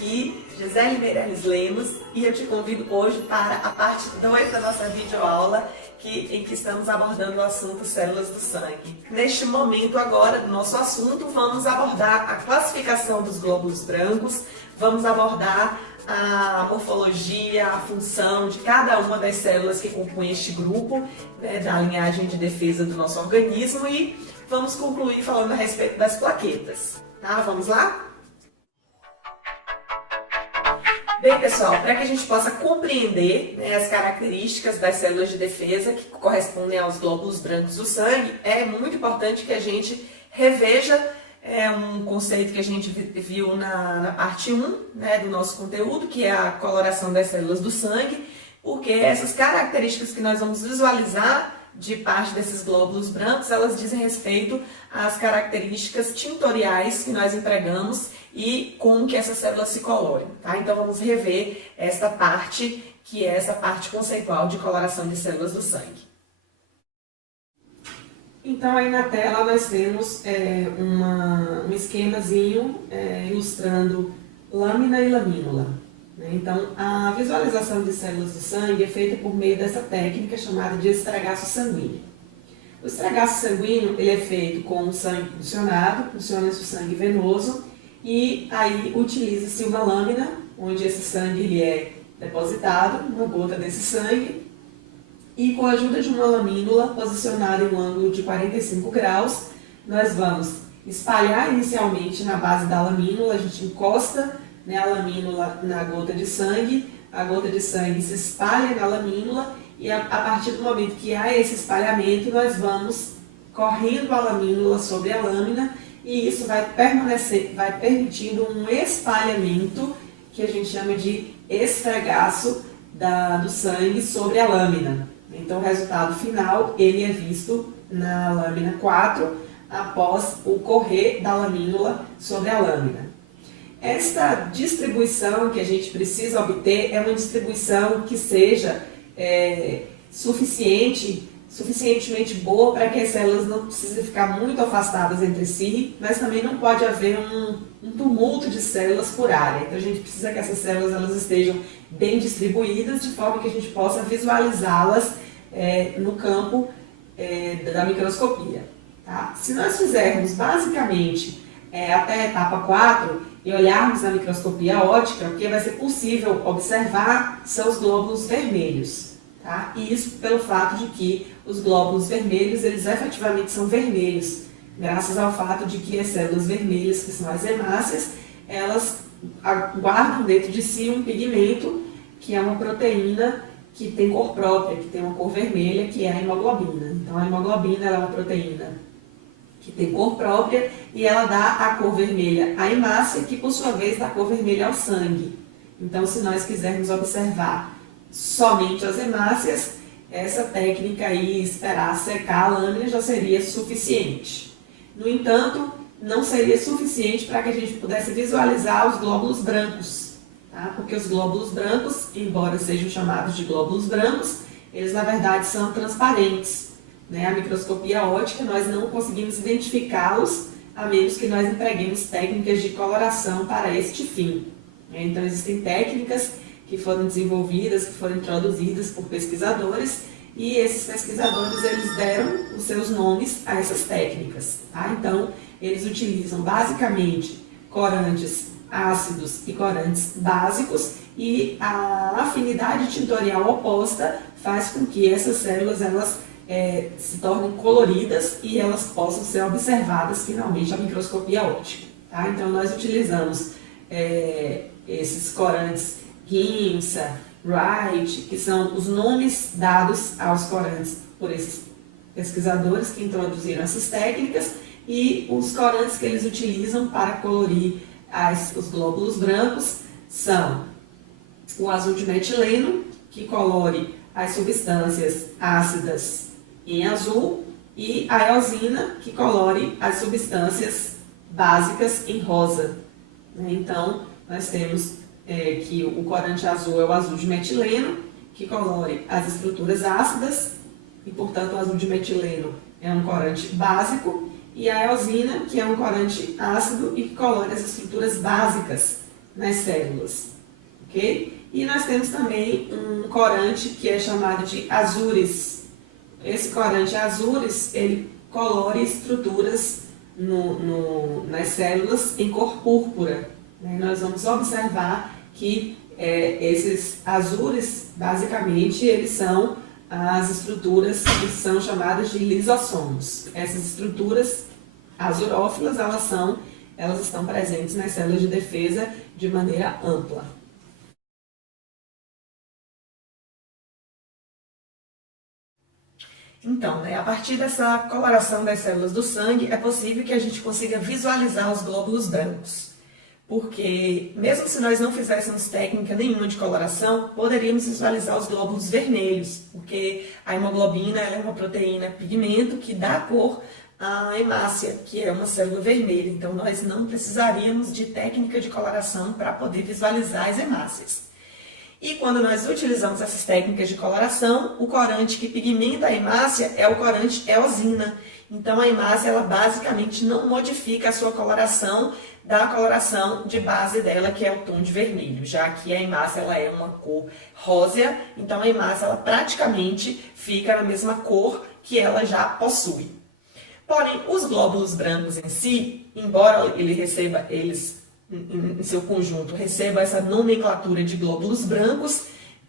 aqui, Gisele Meirelles Lemos, e eu te convido hoje para a parte 2 da nossa videoaula, em que estamos abordando o assunto células do sangue. Neste momento agora do nosso assunto, vamos abordar a classificação dos glóbulos brancos, vamos abordar a morfologia, a função de cada uma das células que compõem este grupo, da linhagem de defesa do nosso organismo, e vamos concluir falando a respeito das plaquetas. Tá? Vamos lá? Bem, pessoal, para que a gente possa compreender as características das células de defesa que correspondem aos glóbulos brancos do sangue, é muito importante que a gente reveja um conceito que a gente viu na parte 1 do nosso conteúdo, que é a coloração das células do sangue, porque essas características que nós vamos visualizar de parte desses glóbulos brancos, elas dizem respeito às características tintoriais que nós empregamos e como que essas células se coloram, tá? Então vamos rever esta parte, que é essa parte conceitual de coloração de células do sangue. Então aí na tela nós temos um esquemazinho ilustrando lâmina e lamínula. Então, a visualização de células do sangue é feita por meio dessa técnica chamada de estragaço sanguíneo. O estragaço sanguíneo ele é feito com o sangue funcionado, funciona-se o sangue venoso, e aí utiliza-se uma lâmina, onde esse sangue ele é depositado, uma gota desse sangue, e com a ajuda de uma lamínula posicionada em um ângulo de 45 graus, nós vamos espalhar inicialmente na base da lamínula, a gente encosta a lamínula na gota de sangue, a gota de sangue se espalha na lamínula e a partir do momento que há esse espalhamento, nós vamos correndo a lamínula sobre a lâmina e isso vai permitindo um espalhamento que a gente chama de esfregaço do sangue sobre a lâmina. Então o resultado final ele é visto na lâmina 4 após o correr da lamínula sobre a lâmina. Esta distribuição que a gente precisa obter é uma distribuição que seja suficientemente boa para que as células não precisem ficar muito afastadas entre si, mas também não pode haver um tumulto de células por área. Então a gente precisa que essas células elas estejam bem distribuídas, de forma que a gente possa visualizá-las no campo da microscopia. Tá? Se nós fizermos basicamente até a etapa 4, e olharmos na microscopia óptica, o que vai ser possível observar são os glóbulos vermelhos. Tá? E isso pelo fato de que os glóbulos vermelhos, eles efetivamente são vermelhos, graças ao fato de que as células vermelhas, que são as hemácias, elas guardam dentro de si um pigmento, que é uma proteína que tem cor própria, que tem uma cor vermelha, que é a hemoglobina. Então a hemoglobina ela é uma proteína que tem cor própria e ela dá a cor vermelha à hemácia, que por sua vez dá a cor vermelha ao sangue. Então, se nós quisermos observar somente as hemácias, essa técnica aí, esperar secar a lâmina, já seria suficiente. No entanto, não seria suficiente para que a gente pudesse visualizar os glóbulos brancos, tá? Porque os glóbulos brancos, embora sejam chamados de glóbulos brancos, eles na verdade são transparentes. A microscopia óptica, nós não conseguimos identificá-los, a menos que nós empreguemos técnicas de coloração para este fim. Então, existem técnicas que foram desenvolvidas, que foram introduzidas por pesquisadores, e esses pesquisadores eles deram os seus nomes a essas técnicas. Tá? Então, eles utilizam basicamente corantes ácidos e corantes básicos, e a afinidade tintorial oposta faz com que essas células se tornem coloridas e elas possam ser observadas finalmente à microscopia óptica. Tá? Então nós utilizamos esses corantes Giemsa, Wright, que são os nomes dados aos corantes por esses pesquisadores que introduziram essas técnicas, e os corantes que eles utilizam para colorir os glóbulos brancos são o azul de metileno, que colore as substâncias ácidas em azul, e a eosina, que colore as substâncias básicas em rosa. Então, nós temos que o corante azul é o azul de metileno, que colore as estruturas ácidas, e, portanto, o azul de metileno é um corante básico, e a eosina, que é um corante ácido e que colore as estruturas básicas nas células, ok? E nós temos também um corante que é chamado de azures. Esse corante azures, ele colore estruturas nas células em cor púrpura, né? Nós vamos observar que esses azures, basicamente, eles são as estruturas que são chamadas de lisossomos. Essas estruturas azurófilas, elas estão presentes nas células de defesa de maneira ampla. Então, a partir dessa coloração das células do sangue, é possível que a gente consiga visualizar os glóbulos brancos. Porque, mesmo se nós não fizéssemos técnica nenhuma de coloração, poderíamos visualizar os glóbulos vermelhos, porque a hemoglobina é uma proteína pigmento que dá cor à hemácia, que é uma célula vermelha. Então, nós não precisaríamos de técnica de coloração para poder visualizar as hemácias. E quando nós utilizamos essas técnicas de coloração, o corante que pigmenta a hemácia é o corante eosina. Então, a hemácia, ela basicamente não modifica a sua coloração da coloração de base dela, que é o tom de vermelho, já que a hemácia ela é uma cor rósea, então a hemácia ela praticamente fica na mesma cor que ela já possui. Porém, os glóbulos brancos em si, embora eles em seu conjunto receba essa nomenclatura de glóbulos brancos,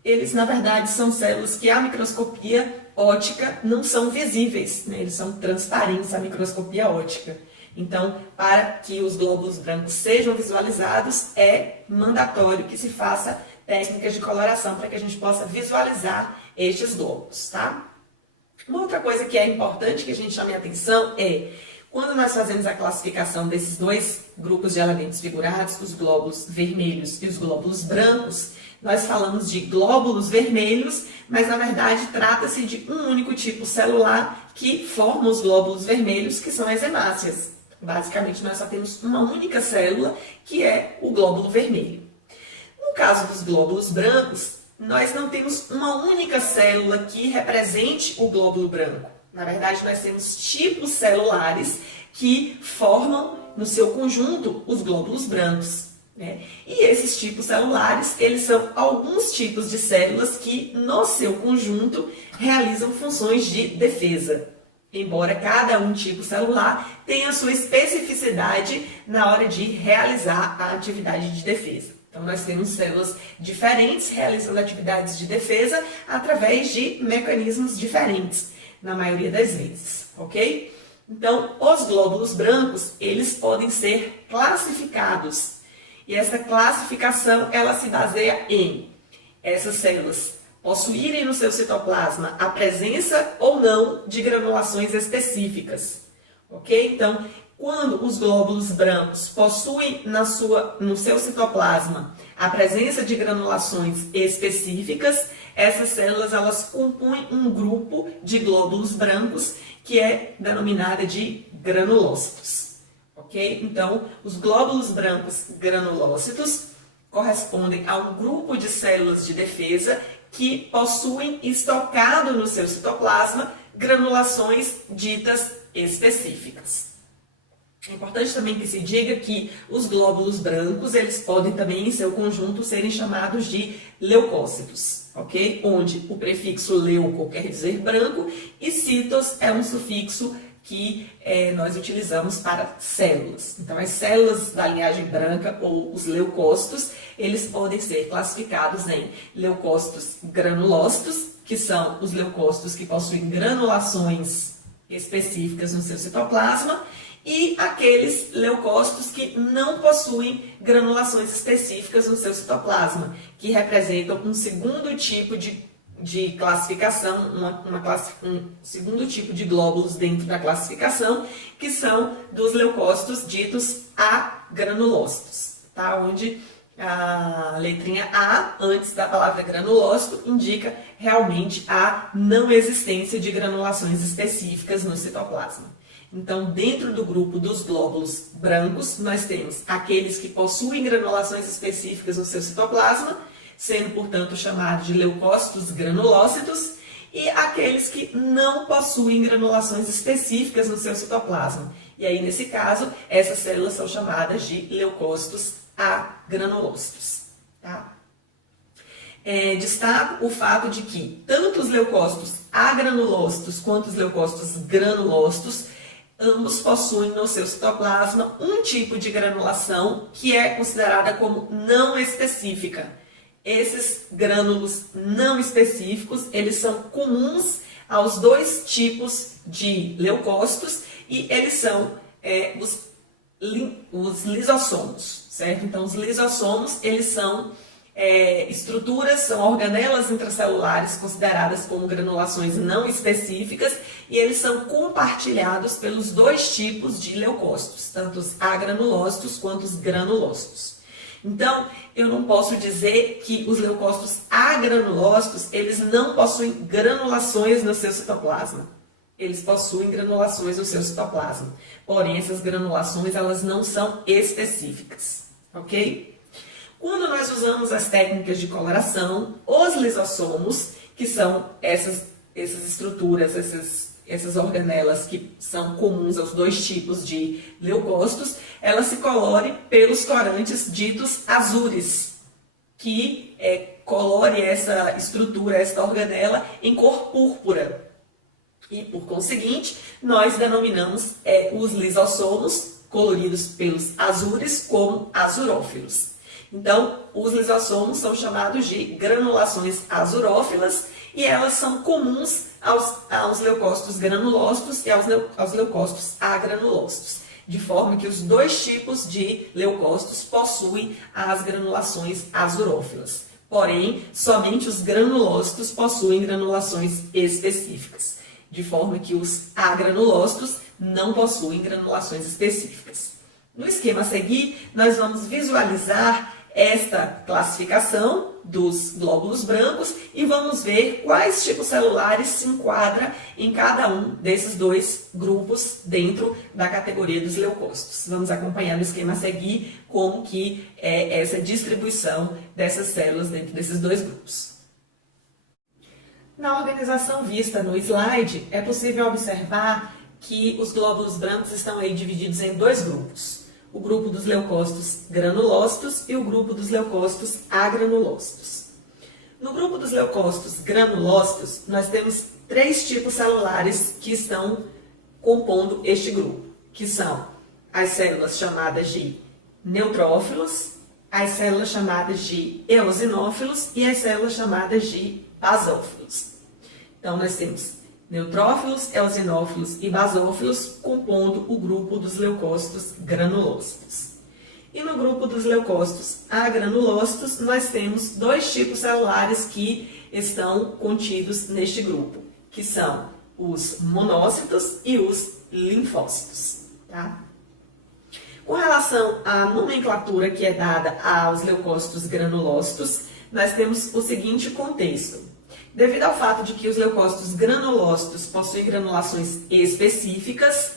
eles na verdade são células que a microscopia óptica não são visíveis, né? Eles são transparentes à microscopia óptica. Então, para que os glóbulos brancos sejam visualizados, é mandatório que se faça técnicas de coloração para que a gente possa visualizar estes glóbulos, tá? Uma outra coisa que é importante que a gente chame a atenção é quando nós fazemos a classificação desses dois grupos de elementos figurados, os glóbulos vermelhos e os glóbulos brancos, nós falamos de glóbulos vermelhos, mas na verdade trata-se de um único tipo celular que forma os glóbulos vermelhos, que são as hemácias. Basicamente, nós só temos uma única célula, que é o glóbulo vermelho. No caso dos glóbulos brancos, nós não temos uma única célula que represente o glóbulo branco. Na verdade, nós temos tipos celulares que formam, no seu conjunto, os glóbulos brancos, né? E esses tipos celulares, eles são alguns tipos de células que, no seu conjunto, realizam funções de defesa. Embora cada tipo celular tenha sua especificidade na hora de realizar a atividade de defesa. Então, nós temos células diferentes realizando atividades de defesa através de mecanismos diferentes, na maioria das vezes, ok? Então, os glóbulos brancos, eles podem ser classificados. E essa classificação, ela se baseia em essas células possuírem no seu citoplasma a presença ou não de granulações específicas, ok? Então, quando os glóbulos brancos possuem no seu citoplasma a presença de granulações específicas, essas células elas compõem um grupo de glóbulos brancos que é denominada de granulócitos, ok? Então, os glóbulos brancos granulócitos correspondem a um grupo de células de defesa que possuem estocado no seu citoplasma granulações ditas específicas. É importante também que se diga que os glóbulos brancos, eles podem também, em seu conjunto, serem chamados de leucócitos, ok? Onde o prefixo leuco quer dizer branco e citos é um sufixo que nós utilizamos para células. Então, as células da linhagem branca, ou os leucócitos, eles podem ser classificados em leucócitos granulócitos, que são os leucócitos que possuem granulações específicas no seu citoplasma, e aqueles leucócitos que não possuem granulações específicas no seu citoplasma, que representam um segundo tipo de classificação, um segundo tipo de glóbulos dentro da classificação, que são dos leucócitos ditos agranulócitos, tá? Onde a letrinha A, antes da palavra granulócito, indica realmente a não existência de granulações específicas no citoplasma. Então, dentro do grupo dos glóbulos brancos, nós temos aqueles que possuem granulações específicas no seu citoplasma, sendo, portanto, chamados de leucócitos granulócitos, e aqueles que não possuem granulações específicas no seu citoplasma. E aí, nesse caso, essas células são chamadas de leucócitos agranulócitos. Tá? Destaco o fato de que tanto os leucócitos agranulócitos quanto os leucócitos granulócitos, ambos possuem no seu citoplasma um tipo de granulação que é considerada como não específica. Esses grânulos não específicos, eles são comuns aos dois tipos de leucócitos e eles são os lisossomos, certo? Então, os lisossomos, eles são são organelas intracelulares consideradas como granulações não específicas e eles são compartilhados pelos dois tipos de leucócitos, tanto os agranulócitos quanto os granulócitos. Então, eu não posso dizer que os leucócitos agranulócitos, eles não possuem granulações no seu citoplasma. Eles possuem granulações no seu citoplasma. Porém, essas granulações, elas não são específicas, ok? Quando nós usamos as técnicas de coloração, os lisossomos, que são essas estruturas, essas organelas que são comuns aos dois tipos de leucócitos, elas se colorem pelos corantes ditos azures, que colore essa estrutura, esta organela, em cor púrpura. E, por conseguinte, nós denominamos os lisossomos, coloridos pelos azures, como azurófilos. Então, os lisossomos são chamados de granulações azurófilas e elas são comuns aos leucócitos granulócitos e aos leucócitos agranulócitos, de forma que os dois tipos de leucócitos possuem as granulações azurófilas. Porém, somente os granulócitos possuem granulações específicas, de forma que os agranulócitos não possuem granulações específicas. No esquema a seguir, nós vamos visualizar esta classificação dos glóbulos brancos e vamos ver quais tipos celulares se enquadram em cada um desses dois grupos dentro da categoria dos leucócitos. Vamos acompanhar no esquema a seguir como que é essa distribuição dessas células dentro desses dois grupos. Na organização vista no slide, é possível observar que os glóbulos brancos estão aí divididos em dois grupos. O grupo dos leucócitos granulócitos e o grupo dos leucócitos agranulócitos. No grupo dos leucócitos granulócitos, nós temos três tipos celulares que estão compondo este grupo, que são as células chamadas de neutrófilos, as células chamadas de eosinófilos e as células chamadas de basófilos. Então, nós temos neutrófilos, eosinófilos e basófilos compondo o grupo dos leucócitos granulócitos. E no grupo dos leucócitos agranulócitos, nós temos dois tipos celulares que estão contidos neste grupo, que são os monócitos e os linfócitos. Tá? Com relação à nomenclatura que é dada aos leucócitos granulócitos, nós temos o seguinte contexto. Devido ao fato de que os leucócitos granulócitos possuem granulações específicas,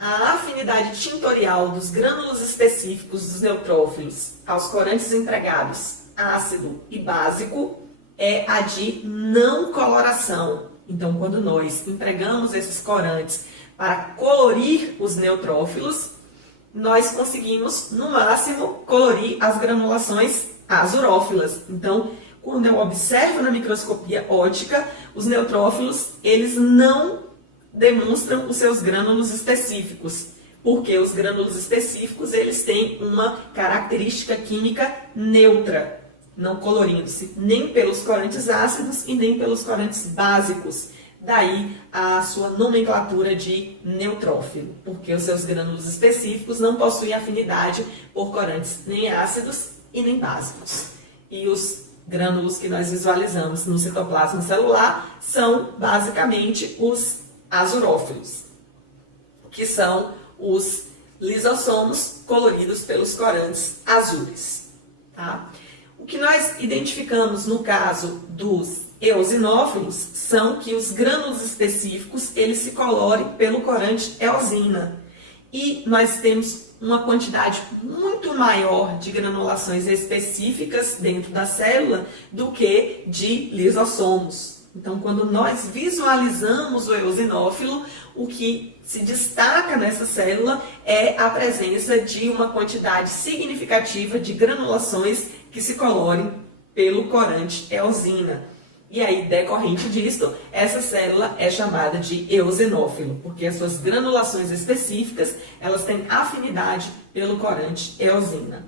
a afinidade tintorial dos grânulos específicos dos neutrófilos aos corantes empregados ácido e básico é a de não coloração. Então, quando nós empregamos esses corantes para colorir os neutrófilos, nós conseguimos, no máximo, colorir as granulações azurófilas. Então, quando eu observo na microscopia óptica, os neutrófilos, eles não demonstram os seus grânulos específicos, porque os grânulos específicos, eles têm uma característica química neutra, não colorindo-se nem pelos corantes ácidos e nem pelos corantes básicos. Daí a sua nomenclatura de neutrófilo, porque os seus grânulos específicos não possuem afinidade por corantes nem ácidos e nem básicos. E os grânulos que nós visualizamos no citoplasma celular são basicamente os azurófilos, que são os lisossomos coloridos pelos corantes azuis. Tá? O que nós identificamos no caso dos eosinófilos são que os grânulos específicos eles se colorem pelo corante eosina. E nós temos uma quantidade muito maior de granulações específicas dentro da célula do que de lisossomos. Então, quando nós visualizamos o eosinófilo, o que se destaca nessa célula é a presença de uma quantidade significativa de granulações que se colorem pelo corante eosina. E aí, decorrente disso, essa célula é chamada de eosinófilo, porque as suas granulações específicas, elas têm afinidade pelo corante eosina.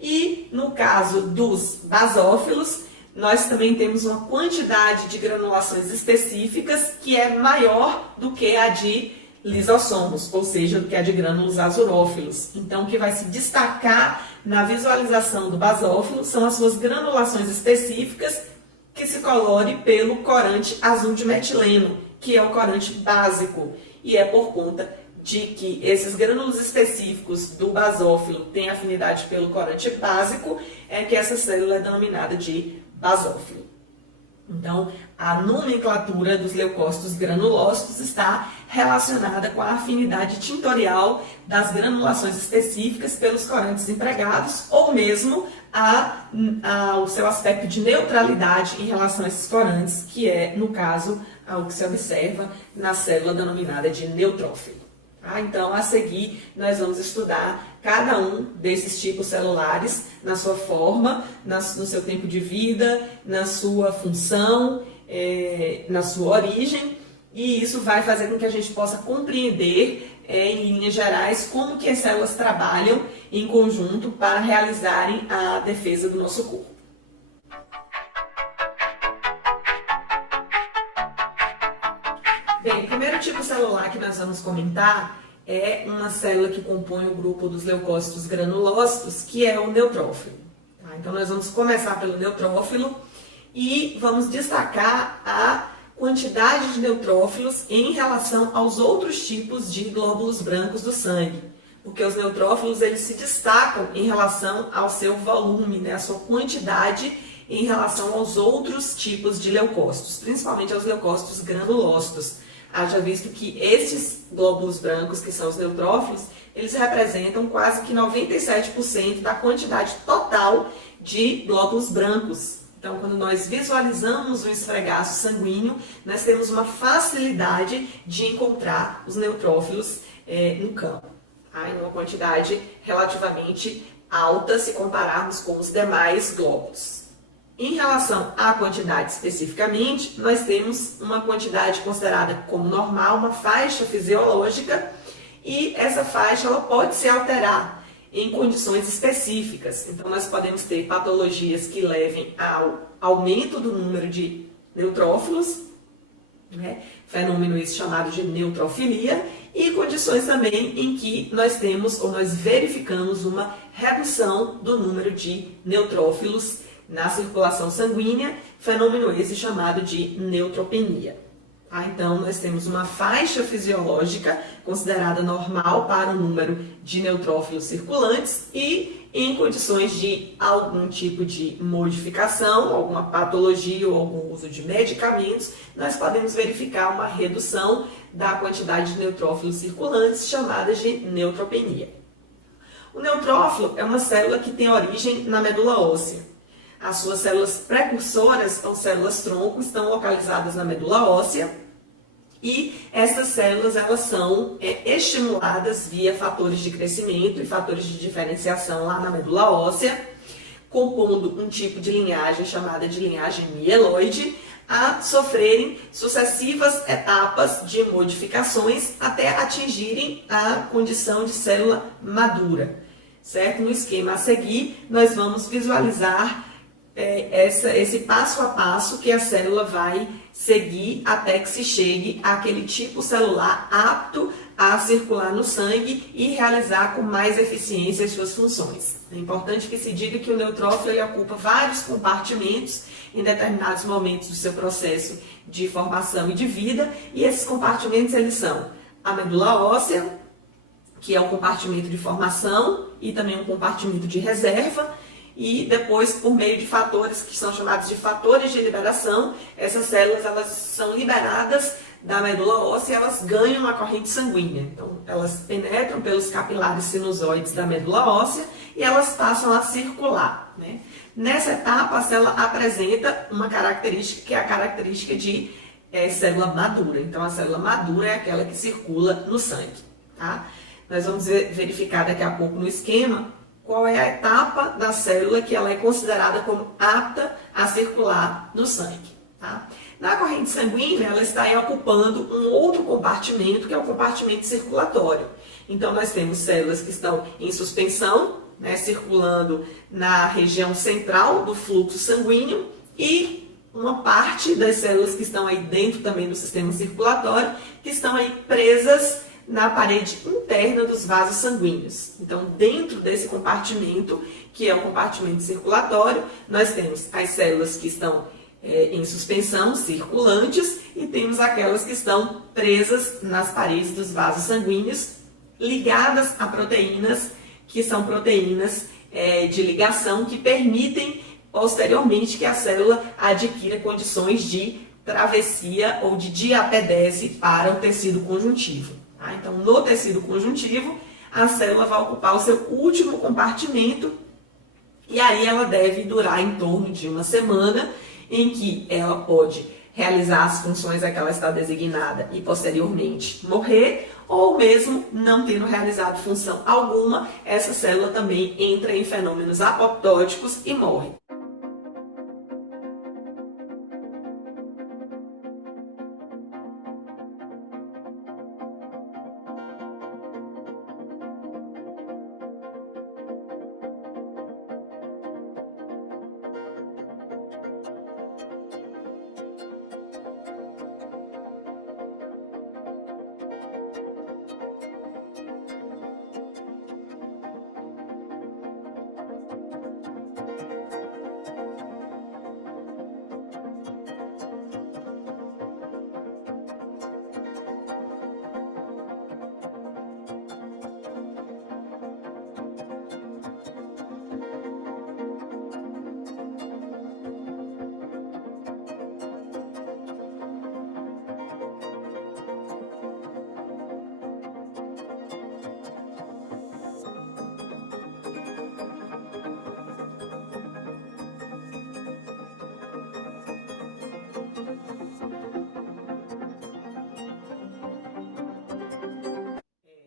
E no caso dos basófilos, nós também temos uma quantidade de granulações específicas que é maior do que a de lisossomos, ou seja, do que a de grânulos azurófilos. Então, o que vai se destacar na visualização do basófilo são as suas granulações específicas que se colore pelo corante azul de metileno, que é o corante básico, e é por conta de que esses grânulos específicos do basófilo têm afinidade pelo corante básico, é que essa célula é denominada de basófilo. Então, a nomenclatura dos leucócitos granulócitos está relacionada com a afinidade tintorial das granulações específicas pelos corantes empregados, ou mesmo ao seu aspecto de neutralidade em relação a esses corantes, que é, no caso, o que se observa na célula denominada de neutrófilo. Então, a seguir, nós vamos estudar cada um desses tipos celulares na sua forma, no seu tempo de vida, na sua função, na sua origem, e isso vai fazer com que a gente possa compreender, em linhas gerais, como que as células trabalham em conjunto para realizarem a defesa do nosso corpo. Bem, o primeiro tipo celular que nós vamos comentar é uma célula que compõe o grupo dos leucócitos granulócitos, que é o neutrófilo. Então, nós vamos começar pelo neutrófilo e vamos destacar a quantidade de neutrófilos em relação aos outros tipos de glóbulos brancos do sangue. Porque os neutrófilos, eles se destacam em relação ao seu volume, né, a sua quantidade em relação aos outros tipos de leucócitos, principalmente aos leucócitos granulócitos. Haja visto que esses glóbulos brancos, que são os neutrófilos, eles representam quase que 97% da quantidade total de glóbulos brancos. Então, quando nós visualizamos o esfregaço sanguíneo, nós temos uma facilidade de encontrar os neutrófilos no campo, em uma quantidade relativamente alta se compararmos com os demais glóbulos. Em relação à quantidade especificamente, nós temos uma quantidade considerada como normal, uma faixa fisiológica, e essa faixa ela pode se alterar em condições específicas. Então, nós podemos ter patologias que levem ao aumento do número de neutrófilos, né? Fenômeno esse chamado de neutrofilia, e condições também em que nós temos ou nós verificamos uma redução do número de neutrófilos na circulação sanguínea, fenômeno esse chamado de neutropenia. Então, nós temos uma faixa fisiológica considerada normal para o número de neutrófilos circulantes e em condições de algum tipo de modificação, alguma patologia ou algum uso de medicamentos, nós podemos verificar uma redução da quantidade de neutrófilos circulantes, chamada de neutropenia. O neutrófilo é uma célula que tem origem na medula óssea. As suas células precursoras, ou células-tronco, estão localizadas na medula óssea e essas células elas são estimuladas via fatores de crescimento e fatores de diferenciação lá na medula óssea, compondo um tipo de linhagem chamada de linhagem mieloide, a sofrerem sucessivas etapas de modificações até atingirem a condição de célula madura. Certo? No esquema a seguir, nós vamos visualizar esse passo a passo que a célula vai seguir até que se chegue àquele tipo celular apto a circular no sangue e realizar com mais eficiência as suas funções. É importante que se diga que o neutrófilo ele ocupa vários compartimentos em determinados momentos do seu processo de formação e de vida, e esses compartimentos eles são a medula óssea, que é o compartimento de formação e também um compartimento de reserva, e depois, por meio de fatores que são chamados de fatores de liberação, essas células elas são liberadas da medula óssea e elas ganham uma corrente sanguínea. Então, elas penetram pelos capilares sinusoides da medula óssea e elas passam a circular. né? Nessa etapa, a célula apresenta uma característica que é a característica de célula madura. Então, a célula madura é aquela que circula no sangue, tá? Nós vamos verificar daqui a pouco no esquema qual é a etapa da célula que ela é considerada como apta a circular no sangue, tá? Na corrente sanguínea, ela está aí ocupando um outro compartimento, que é o compartimento circulatório. Então, nós temos células que estão em suspensão, né, circulando na região central do fluxo sanguíneo, e uma parte das células que estão aí dentro também do sistema circulatório, que estão aí presas na parede interna dos vasos sanguíneos. Então, dentro desse compartimento, que é o compartimento circulatório, nós temos as células que estão em suspensão, circulantes, e temos aquelas que estão presas nas paredes dos vasos sanguíneos, ligadas a proteínas, que são proteínas de ligação que permitem posteriormente que a célula adquira condições de travessia ou de diapedese para o tecido conjuntivo. Tá? Então, no tecido conjuntivo, a célula vai ocupar o seu último compartimento e aí ela deve durar em torno de uma semana, em que ela pode realizar as funções a que ela está designada e posteriormente morrer, ou mesmo não tendo realizado função alguma, essa célula também entra em fenômenos apoptóticos e morre.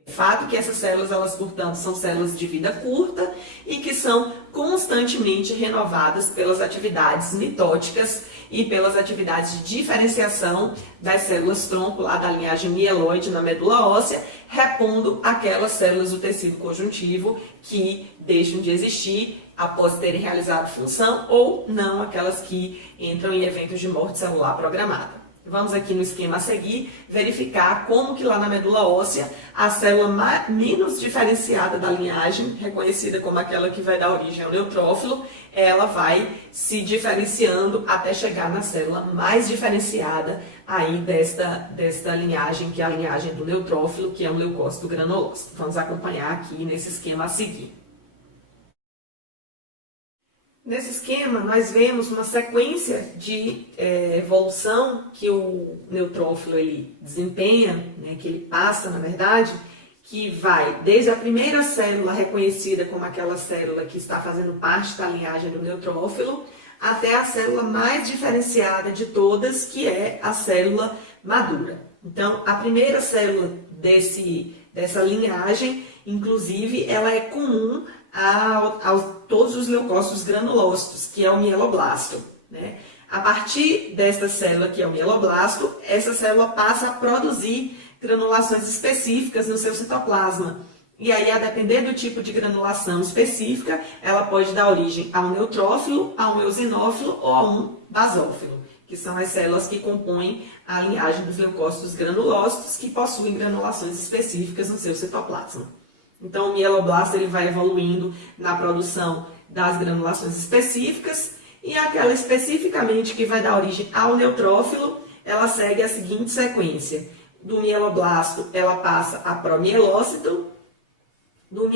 Fato que essas células, elas, portanto, são células de vida curta e que são constantemente renovadas pelas atividades mitóticas e pelas atividades de diferenciação das células tronco lá da linhagem mieloide na medula óssea, repondo aquelas células do tecido conjuntivo que deixam de existir após terem realizado função ou não aquelas que entram em eventos de morte celular programada. Vamos aqui no esquema a seguir verificar como que lá na medula óssea a célula menos diferenciada da linhagem, reconhecida como aquela que vai dar origem ao neutrófilo, ela vai se diferenciando até chegar na célula mais diferenciada aí desta linhagem, que é a linhagem do neutrófilo, que é um leucócito granulócito. Vamos acompanhar aqui nesse esquema a seguir. Nesse esquema, nós vemos uma sequência de evolução que o neutrófilo ele desempenha, né, que ele passa, na verdade, que vai desde a primeira célula reconhecida como aquela célula que está fazendo parte da linhagem do neutrófilo, até a célula mais diferenciada de todas, que é a célula madura. Então, a primeira célula dessa linhagem, inclusive, ela é comum a todos os leucócitos granulócitos, que é o mieloblasto, né? A partir desta célula, que é o mieloblasto, essa célula passa a produzir granulações específicas no seu citoplasma. E aí, a depender do tipo de granulação específica, ela pode dar origem a um neutrófilo, a um eosinófilo ou a um basófilo, que são as células que compõem a linhagem dos leucócitos granulócitos, que possuem granulações específicas no seu citoplasma. Então, o mieloblasto ele vai evoluindo na produção das granulações específicas e aquela especificamente que vai dar origem ao neutrófilo, ela segue a seguinte sequência. Do mieloblasto, ela passa a promielócito, do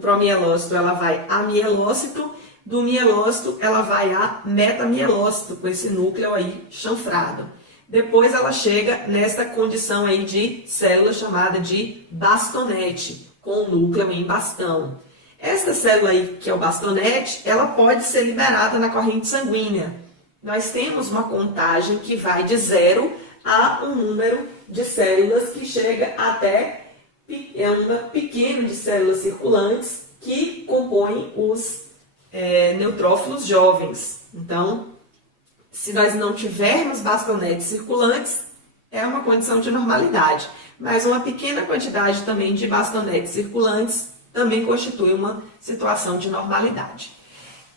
promielócito, ela vai a mielócito, do mielócito, ela vai a metamielócito, com esse núcleo aí chanfrado. Depois ela chega nesta condição aí de célula chamada de bastonete, com o núcleo em bastão. Esta célula aí, que é o bastonete, ela pode ser liberada na corrente sanguínea. Nós temos uma contagem que vai de 0 a um número de células que chega até um número pequeno de células circulantes que compõem os neutrófilos jovens. Então, se nós não tivermos bastonetes circulantes, é uma condição de normalidade. Mas uma pequena quantidade também de bastonetes circulantes também constitui uma situação de normalidade.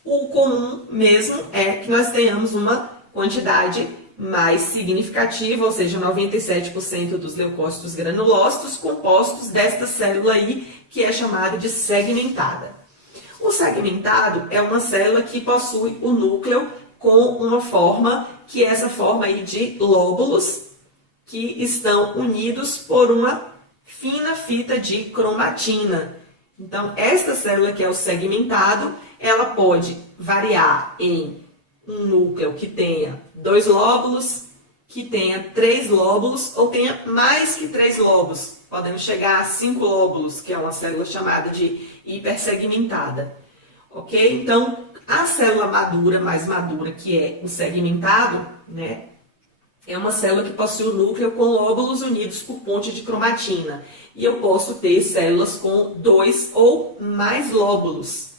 O comum mesmo é que nós tenhamos uma quantidade mais significativa, ou seja, 97% dos leucócitos granulócitos compostos desta célula aí, que é chamada de segmentada. O segmentado é uma célula que possui o núcleo com uma forma, que é essa forma aí de lóbulos, que estão unidos por uma fina fita de cromatina. Então, esta célula que é o segmentado, ela pode variar em um núcleo que tenha 2 lóbulos, que tenha 3 lóbulos ou tenha mais que 3 lóbulos. Podemos chegar a 5 lóbulos, que é uma célula chamada de hipersegmentada. Ok? Então, a célula madura, mais madura, que é o segmentado, né? É uma célula que possui o núcleo com lóbulos unidos por ponte de cromatina. E eu posso ter células com 2 ou mais lóbulos.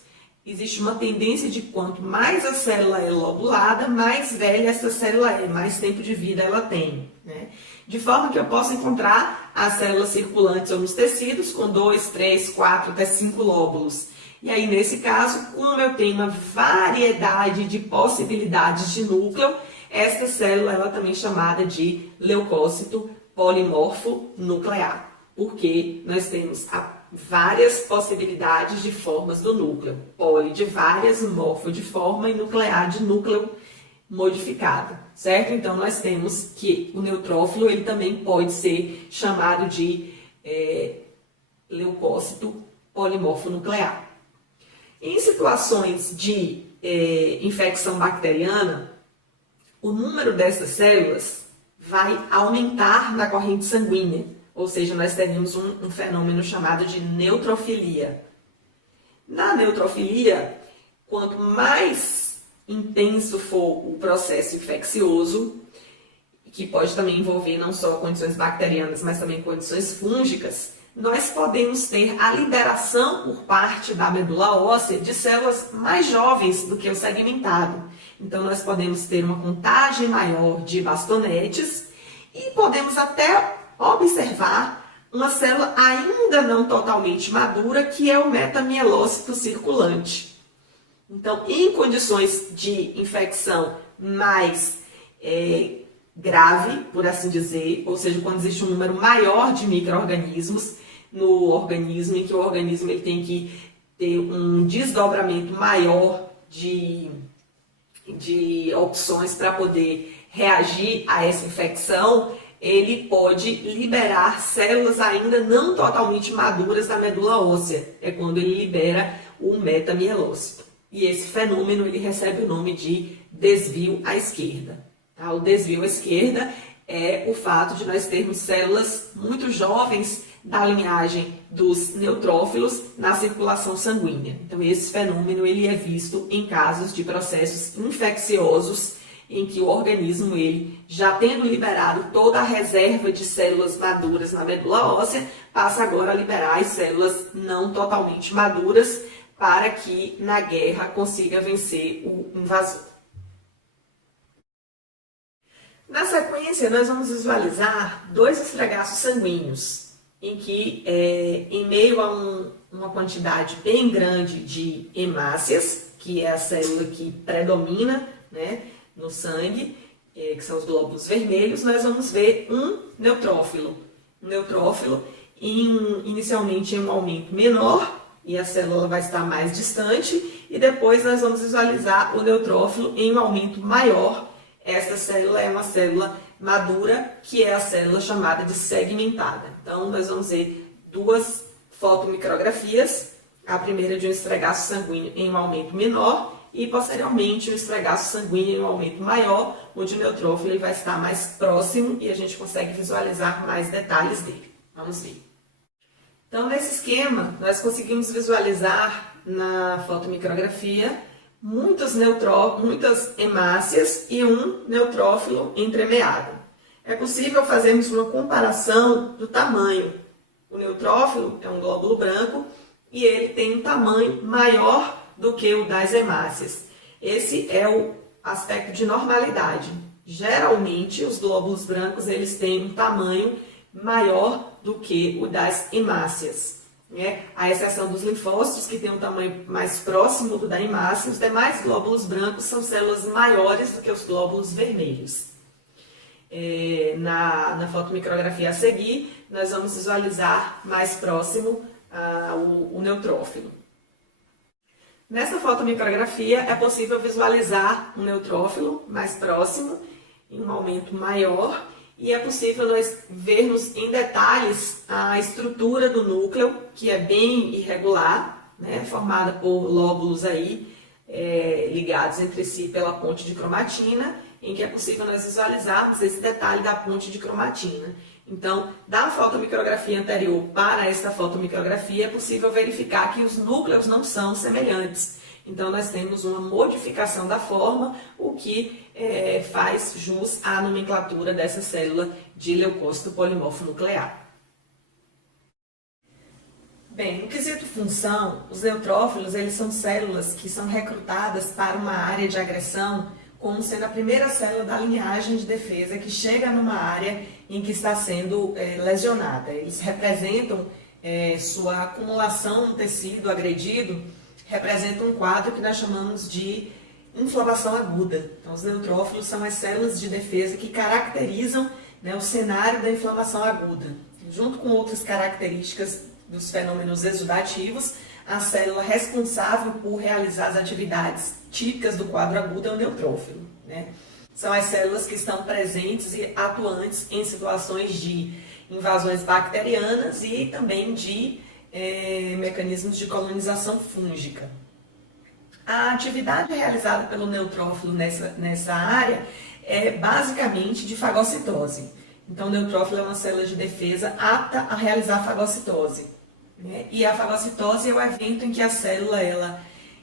Existe uma tendência de quanto mais a célula é lobulada, mais velha essa célula é, mais tempo de vida ela tem, né? De forma que eu possa encontrar as células circulantes ou nos tecidos com 2, 3, 4, até 5 lóbulos. E aí, nesse caso, como eu tenho uma variedade de possibilidades de núcleo, esta célula ela também é chamada de leucócito polimorfo nuclear, porque nós temos várias possibilidades de formas do núcleo. Poli de várias, morfo de forma e nuclear de núcleo modificado, certo? Então, nós temos que o neutrófilo ele também pode ser chamado de leucócito polimorfo nuclear. Em situações de infecção bacteriana, o número dessas células vai aumentar na corrente sanguínea, ou seja, nós teremos um fenômeno chamado de neutrofilia. Na neutrofilia, quanto mais intenso for o processo infeccioso, que pode também envolver não só condições bacterianas, mas também condições fúngicas, nós podemos ter a liberação por parte da medula óssea de células mais jovens do que o segmentado. Então, nós podemos ter uma contagem maior de bastonetes e podemos até observar uma célula ainda não totalmente madura, que é o metamielócito circulante. Então, em condições de infecção mais grave, por assim dizer, ou seja, quando existe um número maior de micro-organismos no organismo, em que o organismo ele tem que ter um desdobramento maior de opções para poder reagir a essa infecção, ele pode liberar células ainda não totalmente maduras da medula óssea. É quando ele libera o metamielócito. E esse fenômeno ele recebe o nome de desvio à esquerda. Tá? O desvio à esquerda é o fato de nós termos células muito jovens da linhagem dos neutrófilos na circulação sanguínea. Então, esse fenômeno ele é visto em casos de processos infecciosos em que o organismo, ele, já tendo liberado toda a reserva de células maduras na medula óssea, passa agora a liberar as células não totalmente maduras para que na guerra consiga vencer o invasor. Na sequência, nós vamos visualizar 2 esfregaços sanguíneos, em que, em meio a uma quantidade bem grande de hemácias, que é a célula que predomina, né, no sangue, que são os glóbulos vermelhos, nós vamos ver um neutrófilo. Um neutrófilo, inicialmente em um aumento menor, e a célula vai estar mais distante, e depois nós vamos visualizar o neutrófilo em um aumento maior. Essa célula é uma célula madura, que é a célula chamada de segmentada. Então, nós vamos ver 2 fotomicrografias, a primeira de um esfregaço sanguíneo em um aumento menor, e posteriormente um esfregaço sanguíneo em um aumento maior, onde o neutrófilo ele vai estar mais próximo e a gente consegue visualizar mais detalhes dele. Vamos ver. Então, nesse esquema, nós conseguimos visualizar na fotomicrografia muitas hemácias e um neutrófilo entremeado. É possível fazermos uma comparação do tamanho. O neutrófilo é um glóbulo branco e ele tem um tamanho maior do que o das hemácias. Esse é o aspecto de normalidade. Geralmente, os glóbulos brancos eles têm um tamanho maior do que o das hemácias, né? À exceção dos linfócitos, que tem um tamanho mais próximo do da hemácia, os demais glóbulos brancos são células maiores do que os glóbulos vermelhos. Na fotomicrografia a seguir, nós vamos visualizar mais próximo o neutrófilo. Nessa fotomicrografia é possível visualizar um neutrófilo mais próximo, em um aumento maior, e é possível nós vermos em detalhes a estrutura do núcleo, que é bem irregular, né, formada por lóbulos aí, ligados entre si pela ponte de cromatina, em que é possível nós visualizarmos esse detalhe da ponte de cromatina. Então, da fotomicrografia anterior para esta fotomicrografia, é possível verificar que os núcleos não são semelhantes. Então, nós temos uma modificação da forma, o que faz jus à nomenclatura dessa célula de leucócito polimorfo nuclear. Bem, no quesito função, os neutrófilos eles são células que são recrutadas para uma área de agressão, como sendo a primeira célula da linhagem de defesa que chega numa área em que está sendo lesionada. Eles representam sua acumulação no tecido agredido, representa um quadro que nós chamamos de inflamação aguda. Então, os neutrófilos são as células de defesa que caracterizam, né, o cenário da inflamação aguda. Junto com outras características dos fenômenos exudativos, a célula responsável por realizar as atividades típicas do quadro agudo é o neutrófilo, né? São as células que estão presentes e atuantes em situações de invasões bacterianas e também de mecanismos de colonização fúngica. A atividade realizada pelo neutrófilo nessa área é basicamente de fagocitose. Então, o neutrófilo é uma célula de defesa apta a realizar fagocitose, né? E a fagocitose é o evento em que a célula ela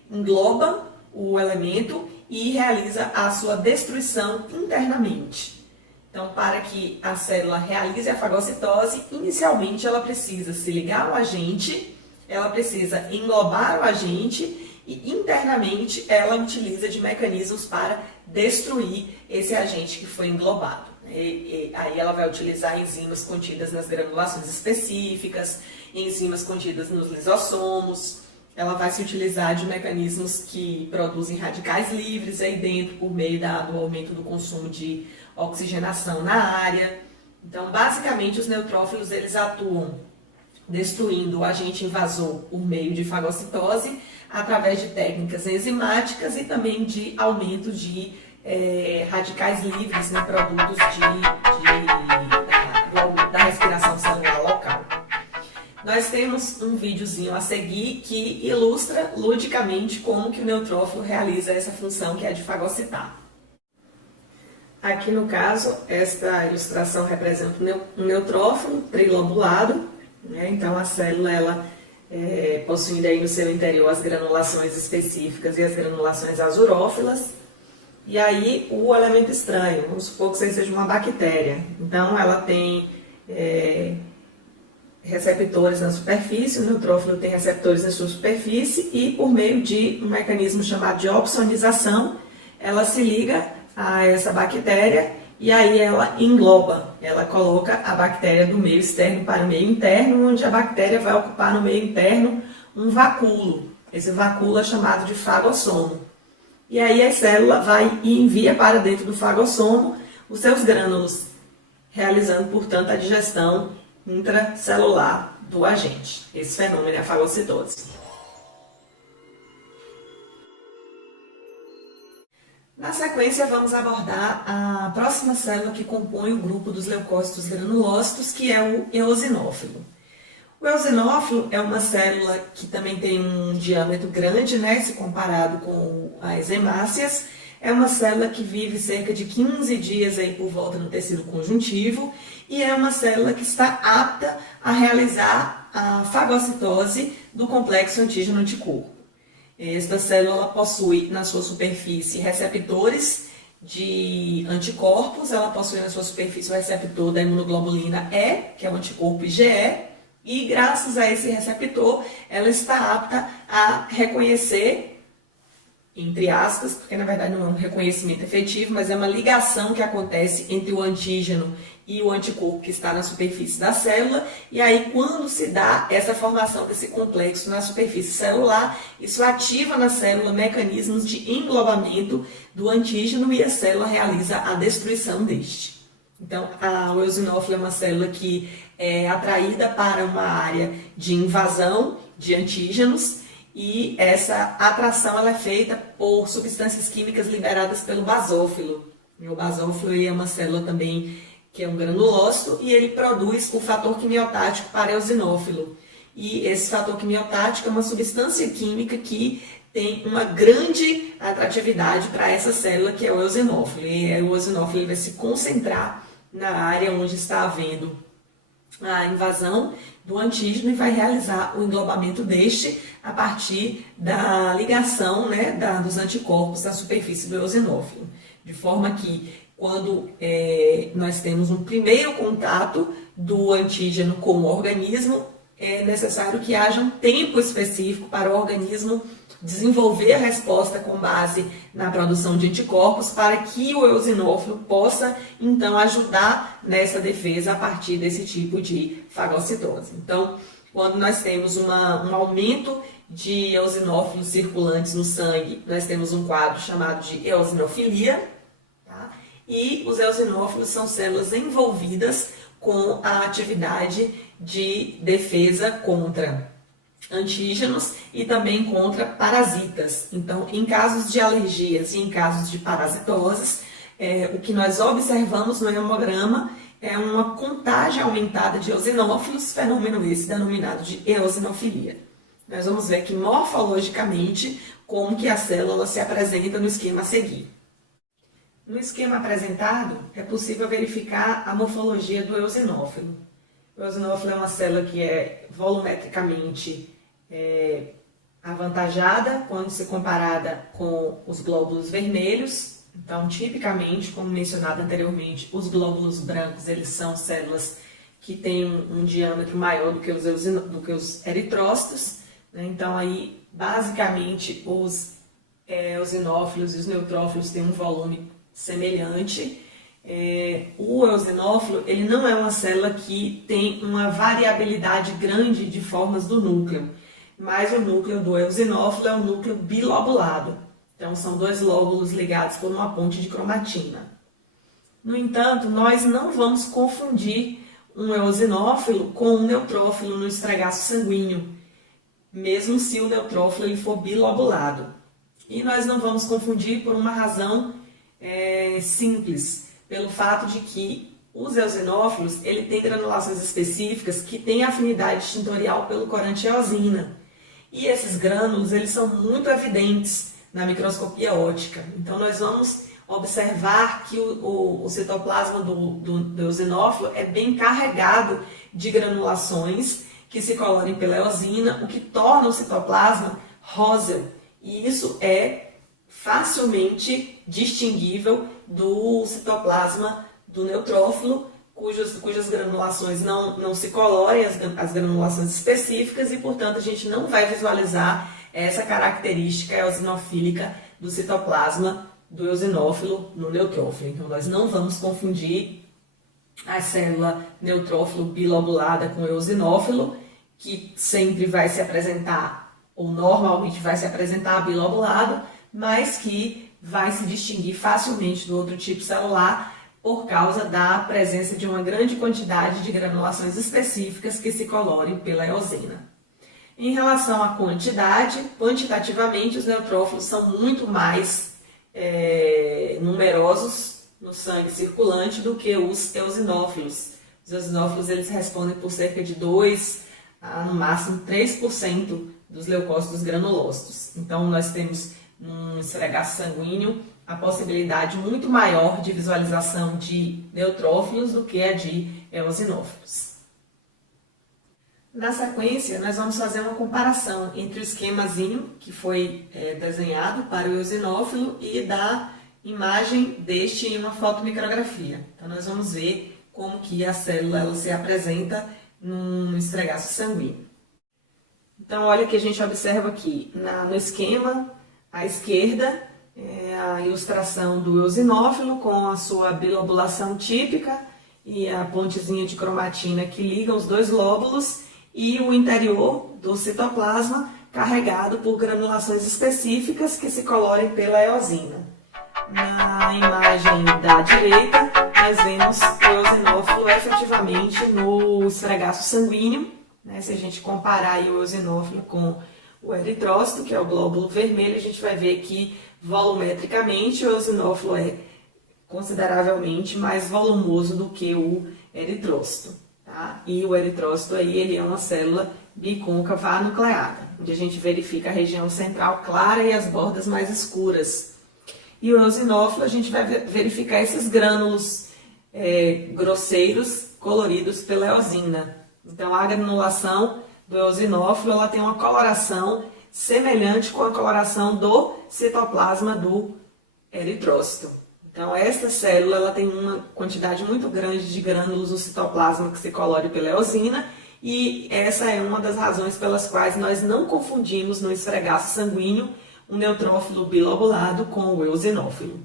engloba o elemento e realiza a sua destruição internamente. Então, para que a célula realize a fagocitose, inicialmente ela precisa se ligar ao agente, ela precisa englobar o agente e internamente ela utiliza de mecanismos para destruir esse agente que foi englobado. Aí ela vai utilizar enzimas contidas nas granulações específicas, enzimas contidas nos lisossomos. Ela vai se utilizar de mecanismos que produzem radicais livres aí dentro por meio do aumento do consumo de oxigenação na área. Então, basicamente, os neutrófilos eles atuam destruindo o agente invasor por meio de fagocitose através de técnicas enzimáticas e também de aumento de radicais livres, né, produtos da respiração celular local. Nós temos um videozinho a seguir que ilustra ludicamente como que o neutrófilo realiza essa função que é de fagocitar. Aqui no caso, esta ilustração representa um neutrófilo trilobulado, né? Então a célula ela possuindo aí no seu interior as granulações específicas e as granulações azurófilas. E aí o elemento estranho, vamos supor que seja uma bactéria. Então ela tem receptores na superfície, o neutrófilo tem receptores na sua superfície e por meio de um mecanismo chamado de opsonização, ela se liga a essa bactéria e aí ela engloba, ela coloca a bactéria do meio externo para o meio interno, onde a bactéria vai ocupar no meio interno um vacúolo. Esse vacúolo é chamado de fagossomo. E aí a célula vai e envia para dentro do fagossomo os seus grânulos, realizando, portanto, a digestão intracelular do agente. Esse fenômeno é a fagocitose. Na sequência, vamos abordar a próxima célula que compõe o grupo dos leucócitos granulócitos, que é o eosinófilo. O eosinófilo é uma célula que também tem um diâmetro grande, né, se comparado com as hemácias. É uma célula que vive cerca de 15 dias aí por volta no tecido conjuntivo e é uma célula que está apta a realizar a fagocitose do complexo antígeno-anticorpo. Esta célula possui na sua superfície receptores de anticorpos, ela possui na sua superfície o receptor da imunoglobulina E, que é o anticorpo IgE, e graças a esse receptor ela está apta a reconhecer, entre aspas, porque na verdade não é um reconhecimento efetivo, mas é uma ligação que acontece entre o antígeno e o anticorpo que está na superfície da célula, e aí quando se dá essa formação desse complexo na superfície celular, isso ativa na célula mecanismos de englobamento do antígeno e a célula realiza a destruição deste. Então, o eosinófilo é uma célula que é atraída para uma área de invasão de antígenos, e essa atração ela é feita por substâncias químicas liberadas pelo basófilo. E o basófilo é uma célula também que é um granulócito e ele produz o fator quimiotático para eosinófilo. E esse fator quimiotático é uma substância química que tem uma grande atratividade para essa célula que é o eosinófilo. E o eosinófilo ele vai se concentrar na área onde está havendo a invasão do antígeno e vai realizar o englobamento deste a partir da ligação, né, dos anticorpos na superfície do eosinófilo. De forma que, quando nós temos um primeiro contato do antígeno com o organismo, é necessário que haja um tempo específico para o organismo desenvolver a resposta com base na produção de anticorpos para que o eosinófilo possa, então, ajudar nessa defesa a partir desse tipo de fagocitose. Então, quando nós temos um aumento de eosinófilos circulantes no sangue, nós temos um quadro chamado de eosinofilia, tá? E os eosinófilos são células envolvidas com a atividade de defesa contra antígenos e também contra parasitas. Então, em casos de alergias e em casos de parasitoses, o que nós observamos no hemograma é uma contagem aumentada de eosinófilos, fenômeno esse denominado de eosinofilia. Nós vamos ver aqui morfologicamente como que a célula se apresenta no esquema a seguir. No esquema apresentado, é possível verificar a morfologia do eosinófilo. O eosinófilo é uma célula que é volumetricamente avantajada quando se comparada com os glóbulos vermelhos. Então, tipicamente, como mencionado anteriormente, os glóbulos brancos eles são células que têm um diâmetro maior do que os eritrócitos, né? Então, aí, basicamente, os eosinófilos e os neutrófilos têm um volume semelhante. O eosinófilo ele não é uma célula que tem uma variabilidade grande de formas do núcleo, mas o núcleo do eosinófilo é um núcleo bilobulado. Então, são dois lóbulos ligados por uma ponte de cromatina. No entanto, nós não vamos confundir um eosinófilo com um neutrófilo no esfregaço sanguíneo, mesmo se o neutrófilo ele for bilobulado. E nós não vamos confundir por uma razão simples, pelo fato de que os eosinófilos ele tem granulações específicas que têm afinidade extintorial pelo corante eosina. E esses grânulos eles são muito evidentes na microscopia óptica. Então, nós vamos observar que o citoplasma do eosinófilo é bem carregado de granulações que se colorem pela eosina, o que torna o citoplasma rosa. E isso é facilmente distinguível do citoplasma do neutrófilo, cujas granulações não se colorem, as granulações específicas, e, portanto, a gente não vai visualizar essa característica eosinofílica do citoplasma do eosinófilo no neutrófilo. Então, nós não vamos confundir a célula neutrófilo bilobulada com o eosinófilo, que sempre vai se apresentar, ou normalmente vai se apresentar bilobulado, mas que vai se distinguir facilmente do outro tipo celular por causa da presença de uma grande quantidade de granulações específicas que se colorem pela eosina. Em relação à quantidade, quantitativamente os neutrófilos são muito mais numerosos no sangue circulante do que os eosinófilos. Os eosinófilos eles respondem por cerca de 2 a no máximo 3% dos leucócitos granulócitos. Então nós temos num esfregaço sanguíneo a possibilidade muito maior de visualização de neutrófilos do que a de eosinófilos. Na sequência, nós vamos fazer uma comparação entre o esquemazinho que foi desenhado para o eosinófilo e da imagem deste em uma fotomicrografia. Então, nós vamos ver como que a célula ela se apresenta no esfregaço sanguíneo. Então, olha que a gente observa aqui no esquema, à esquerda, a ilustração do eosinófilo com a sua bilobulação típica e a pontezinha de cromatina que liga os dois lóbulos e o interior do citoplasma carregado por granulações específicas que se colorem pela eosina. Na imagem da direita, nós vemos o eosinófilo efetivamente no esfregaço sanguíneo, né? Se a gente comparar aí o eosinófilo com o eritrócito, que é o glóbulo vermelho, a gente vai ver que volumetricamente o eosinófilo é consideravelmente mais volumoso do que o eritrócito. Tá? E o eritrócito aí, ele é uma célula bicôncava anucleada, onde a gente verifica a região central clara e as bordas mais escuras. E o eosinófilo, a gente vai verificar esses grânulos grosseiros coloridos pela eosina. Então, a granulação do eosinófilo ela tem uma coloração semelhante com a coloração do citoplasma do eritrócito. Então, esta célula ela tem uma quantidade muito grande de grânulos no citoplasma que se colore pela eosina, e essa é uma das razões pelas quais nós não confundimos no esfregaço sanguíneo um neutrófilo bilobulado com o eosinófilo.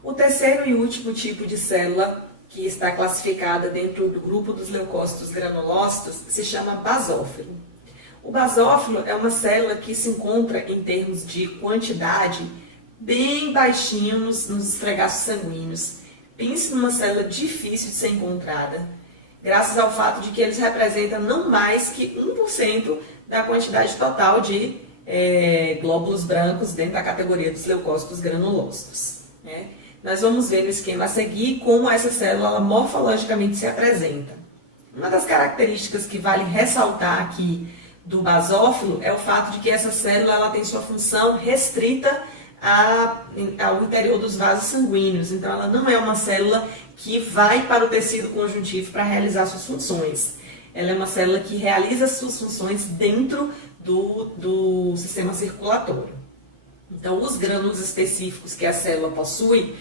O terceiro e último tipo de célula que está classificada dentro do grupo dos leucócitos granulócitos se chama basófilo. O basófilo é uma célula que se encontra em termos de quantidade bem baixinho nos esfregaços sanguíneos. Pense numa célula difícil de ser encontrada, graças ao fato de que eles representam não mais que 1% da quantidade total de glóbulos brancos dentro da categoria dos leucócitos granulócitos. Né? Nós vamos ver no esquema a seguir como essa célula ela, morfologicamente se apresenta. Uma das características que vale ressaltar aqui do basófilo é o fato de que essa célula ela tem sua função restrita ao interior dos vasos sanguíneos. Então, ela não é uma célula que vai para o tecido conjuntivo para realizar suas funções. Ela é uma célula que realiza suas funções dentro do sistema circulatório. Então, os grânulos específicos que a célula possui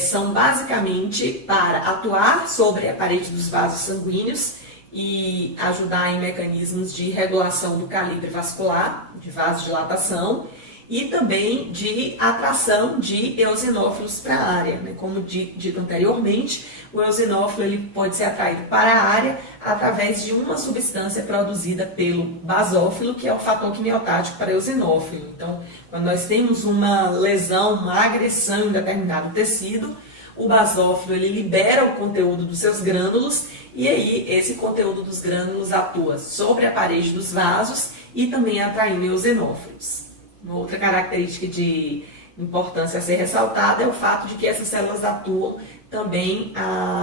são basicamente para atuar sobre a parede dos vasos sanguíneos e ajudar em mecanismos de regulação do calibre vascular, de vasodilatação, e também de atração de eosinófilos para a área. Né? Como dito anteriormente, o eosinófilo ele pode ser atraído para a área através de uma substância produzida pelo basófilo, que é o fator quimiotático para eosinófilo. Então, quando nós temos uma lesão, uma agressão em determinado tecido, o basófilo ele libera o conteúdo dos seus grânulos e aí esse conteúdo dos grânulos atua sobre a parede dos vasos e também atraindo eosinófilos. Uma outra característica de importância a ser ressaltada é o fato de que essas células atuam também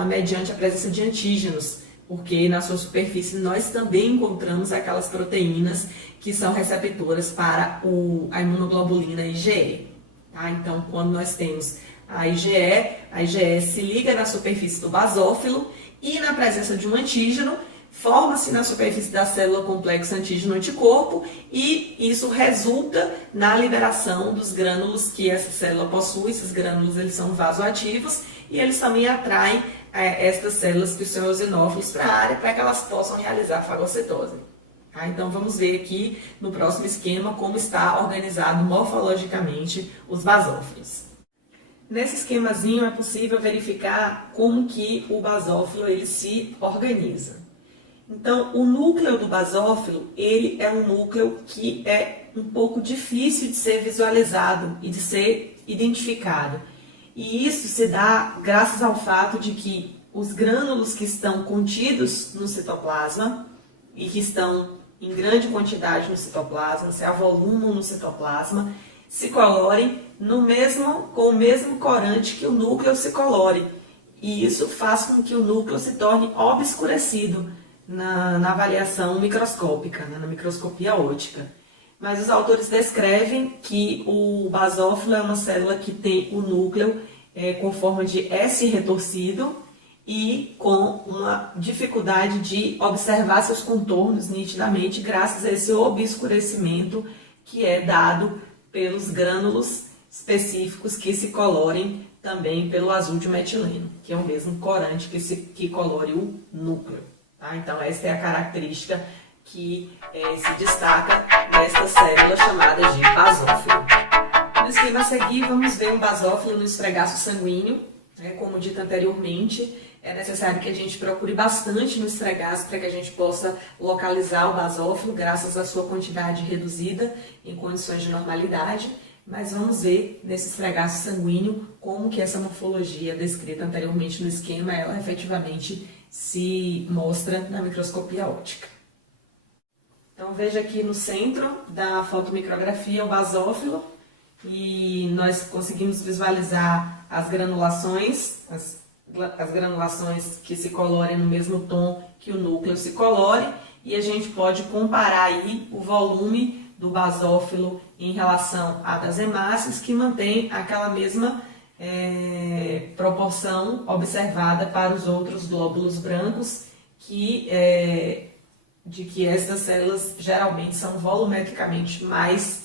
mediante a presença de antígenos, porque na sua superfície nós também encontramos aquelas proteínas que são receptoras para a imunoglobulina IgE. Tá? Então, quando nós temos a IgE se liga na superfície do basófilo e na presença de um antígeno, forma-se na superfície da célula complexo antígeno-anticorpo e isso resulta na liberação dos grânulos que essa célula possui. Esses grânulos eles são vasoativos e eles também atraem estas células que são eosinófilos para a área para que elas possam realizar fagocitose. Tá? Então vamos ver aqui no próximo esquema como está organizado morfologicamente os basófilos. Nesse esquemazinho é possível verificar como que o basófilo ele se organiza. Então, o núcleo do basófilo, ele é um núcleo que é um pouco difícil de ser visualizado e de ser identificado. E isso se dá graças ao fato de que os grânulos que estão contidos no citoplasma e que estão em grande quantidade no citoplasma, se avolumam no citoplasma, se colorem com o mesmo corante que o núcleo se colore. E isso faz com que o núcleo se torne obscurecido. na avaliação microscópica, né, na microscopia óptica. Mas os autores descrevem que o basófilo é uma célula que tem o núcleo com forma de S retorcido e com uma dificuldade de observar seus contornos nitidamente, graças a esse obscurecimento que é dado pelos grânulos específicos que se colorem também pelo azul de metileno, que é o mesmo corante que colore o núcleo. Tá? Então essa é a característica que se destaca nesta célula chamada de basófilo. No esquema a seguir, vamos ver um basófilo no esfregaço sanguíneo. Como dito anteriormente, é necessário que a gente procure bastante no esfregaço para que a gente possa localizar o basófilo, graças à sua quantidade reduzida em condições de normalidade. Mas vamos ver nesse esfregaço sanguíneo como que essa morfologia descrita anteriormente no esquema, ela efetivamente se mostra na microscopia óptica. Então veja aqui no centro da fotomicrografia o basófilo e nós conseguimos visualizar as granulações, as granulações que se colorem no mesmo tom que o núcleo se colore, e a gente pode comparar aí o volume do basófilo em relação à das hemácias, que mantém aquela mesma proporção observada para os outros glóbulos brancos, de que estas células geralmente são volumetricamente mais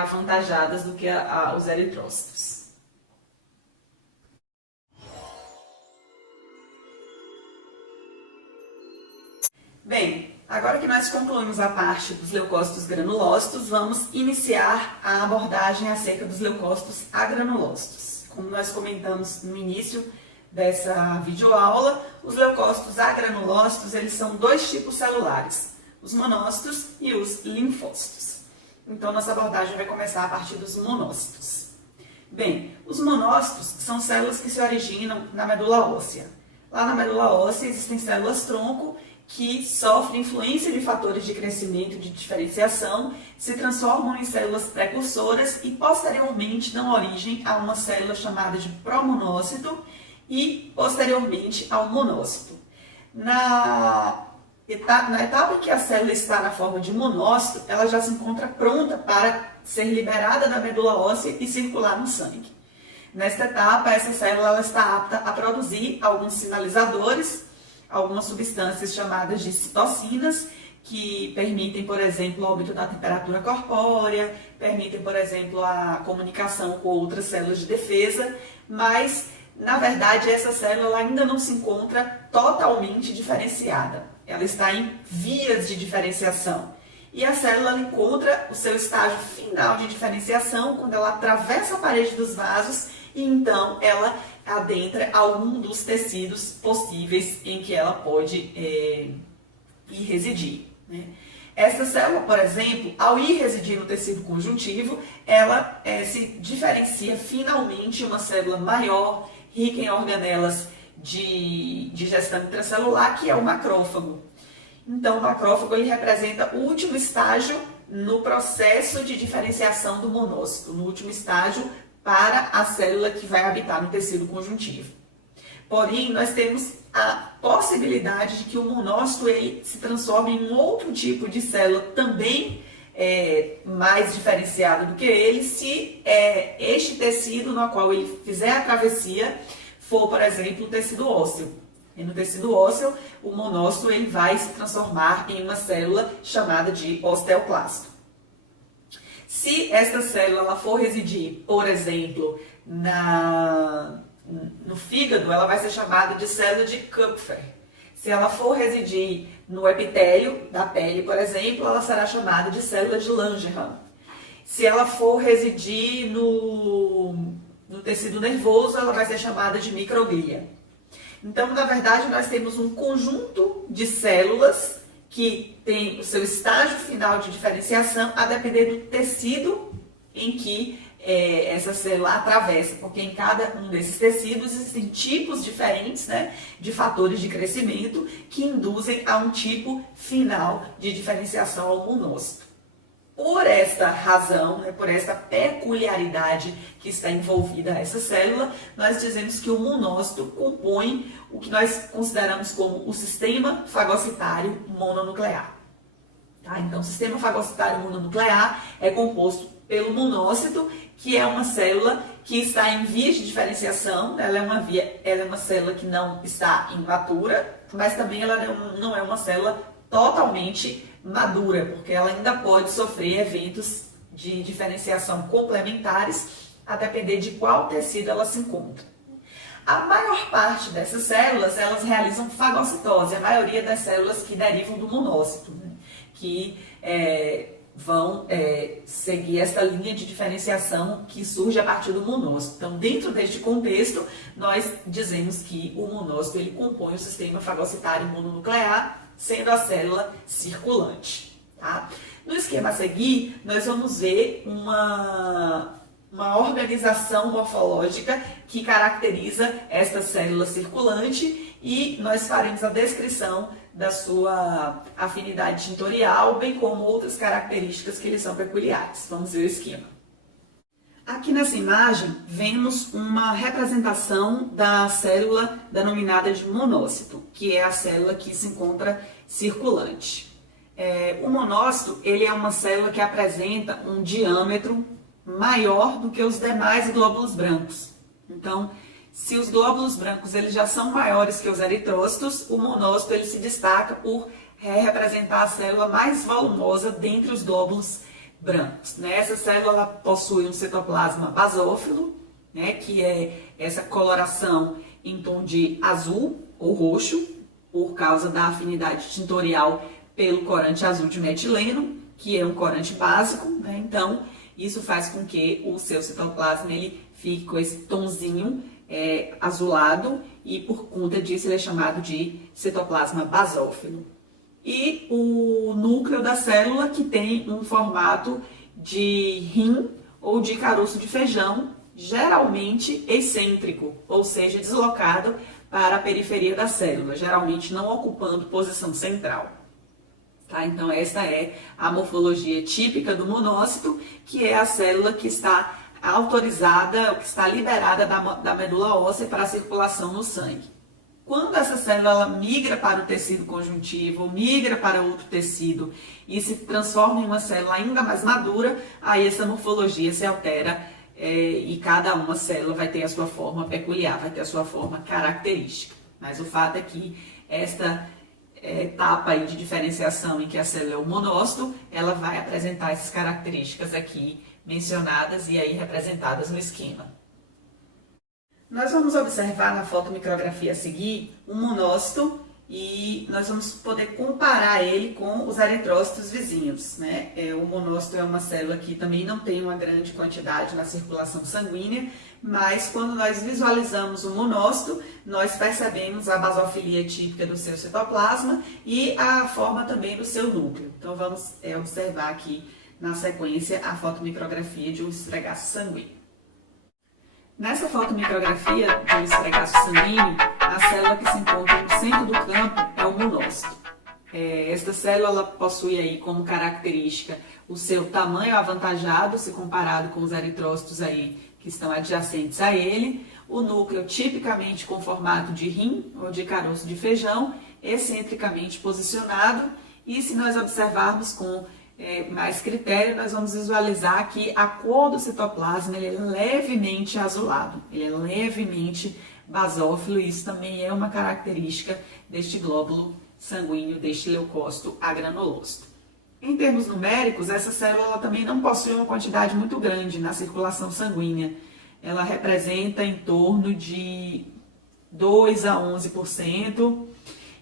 avantajadas do que os eritrócitos. Bem, agora que nós concluímos a parte dos leucócitos granulócitos, vamos iniciar a abordagem acerca dos leucócitos agranulócitos. Como nós comentamos no início dessa videoaula, os leucócitos agranulócitos, eles são dois tipos celulares, os monócitos e os linfócitos. Então, nossa abordagem vai começar a partir dos monócitos. Bem, os monócitos são células que se originam na medula óssea. Lá na medula óssea existem células-tronco que sofrem influência de fatores de crescimento e de diferenciação, se transformam em células precursoras e posteriormente dão origem a uma célula chamada de promonócito e posteriormente ao monócito. Na etapa em que a célula está na forma de monócito, ela já se encontra pronta para ser liberada da medula óssea e circular no sangue. Nesta etapa, essa célula ela está apta a produzir alguns sinalizadores, algumas substâncias chamadas de citocinas, que permitem, por exemplo, o aumento da temperatura corpórea, permitem, por exemplo, a comunicação com outras células de defesa, mas, na verdade, essa célula ainda não se encontra totalmente diferenciada. Ela está em vias de diferenciação. E a célula encontra o seu estágio final de diferenciação quando ela atravessa a parede dos vasos e então ela adentra algum dos tecidos possíveis em que ela pode ir residir. Né? Essa célula, por exemplo, ao ir residir no tecido conjuntivo, ela se diferencia finalmente em uma célula maior, rica em organelas de digestão intracelular, que é o macrófago. Então, o macrófago ele representa o último estágio no processo de diferenciação do monócito, no último estágio para a célula que vai habitar no tecido conjuntivo. Porém, nós temos a possibilidade de que o monócito ele se transforme em um outro tipo de célula também mais diferenciada do que ele, se este tecido no qual ele fizer a travessia for, por exemplo, o tecido ósseo. E no tecido ósseo, o monócito ele vai se transformar em uma célula chamada de osteoclasto. Se esta célula ela for residir, por exemplo, no fígado, ela vai ser chamada de célula de Kupfer. Se ela for residir no epitélio da pele, por exemplo, ela será chamada de célula de Langerhans. Se ela for residir no tecido nervoso, ela vai ser chamada de microglia. Então, na verdade, nós temos um conjunto de células que tem o seu estágio final de diferenciação a depender do tecido em que essa célula atravessa, porque em cada um desses tecidos existem tipos diferentes, né, de fatores de crescimento que induzem a um tipo final de diferenciação ao monócito. Por esta razão, né, por esta peculiaridade que está envolvida essa célula, nós dizemos que o monócito compõe o que nós consideramos como o sistema fagocitário mononuclear. Tá? Então, o sistema fagocitário mononuclear é composto pelo monócito, que é uma célula que está em vias de diferenciação. Ela é uma célula que não está imatura, mas também ela não é uma célula totalmente madura, porque ela ainda pode sofrer eventos de diferenciação complementares, a depender de qual tecido ela se encontra. A maior parte dessas células, elas realizam fagocitose, a maioria das células que derivam do monócito, né? Que vão seguir esta linha de diferenciação que surge a partir do monócito. Então, dentro deste contexto, nós dizemos que o monócito ele compõe o sistema fagocitário mononuclear, sendo a célula circulante. Tá? No esquema a seguir, nós vamos ver uma organização morfológica que caracteriza esta célula circulante e nós faremos a descrição da sua afinidade tintorial, bem como outras características que lhe são peculiares. Vamos ver o esquema. Aqui nessa imagem, vemos uma representação da célula denominada de monócito, que é a célula que se encontra circulante. O monócito ele é uma célula que apresenta um diâmetro maior do que os demais glóbulos brancos. Então, se os glóbulos brancos eles já são maiores que os eritrócitos, o monócito ele se destaca por representar a célula mais volumosa dentre os glóbulos brancos. Essa célula ela possui um citoplasma basófilo, né, que é essa coloração em tom de azul ou roxo, por causa da afinidade tintorial pelo corante azul de metileno, que é um corante básico, né? Então, isso faz com que o seu citoplasma ele fique com esse tonzinho azulado e por conta disso ele é chamado de citoplasma basófilo. E o núcleo da célula que tem um formato de rim ou de caroço de feijão, geralmente excêntrico, ou seja, deslocado para a periferia da célula, geralmente não ocupando posição central. Tá? Então esta é a morfologia típica do monócito, que é a célula que está autorizada, que está liberada da medula óssea para a circulação no sangue. Quando essa célula ela migra para o tecido conjuntivo, ou migra para outro tecido e se transforma em uma célula ainda mais madura, aí essa morfologia se altera e cada uma célula vai ter a sua forma peculiar, vai ter a sua forma característica. Mas o fato é que esta etapa aí de diferenciação em que a célula é o monócito, ela vai apresentar essas características aqui mencionadas e aí representadas no esquema. Nós vamos observar na fotomicrografia a seguir um monócito e nós vamos poder comparar ele com os eritrócitos vizinhos, né? O monócito é uma célula que também não tem uma grande quantidade na circulação sanguínea, mas quando nós visualizamos o monócito, nós percebemos a basofilia típica do seu citoplasma e a forma também do seu núcleo. Então vamos observar aqui na sequência a fotomicrografia de um esfregaço sanguíneo. Nessa fotomicrografia de um esfregaço sanguíneo, a célula que se encontra no centro do campo é o monócito. Esta célula ela possui aí como característica o seu tamanho avantajado, se comparado com os eritrócitos aí que estão adjacentes a ele, o núcleo tipicamente com formato de rim ou de caroço de feijão, excentricamente posicionado, e se nós observarmos com mais critério, nós vamos visualizar que a cor do citoplasma ele é levemente azulado, ele é levemente basófilo, e isso também é uma característica deste glóbulo sanguíneo, deste leucócito agranulócito. Em termos numéricos, essa célula ela também não possui uma quantidade muito grande na circulação sanguínea. Ela representa em torno de 2 a 11%,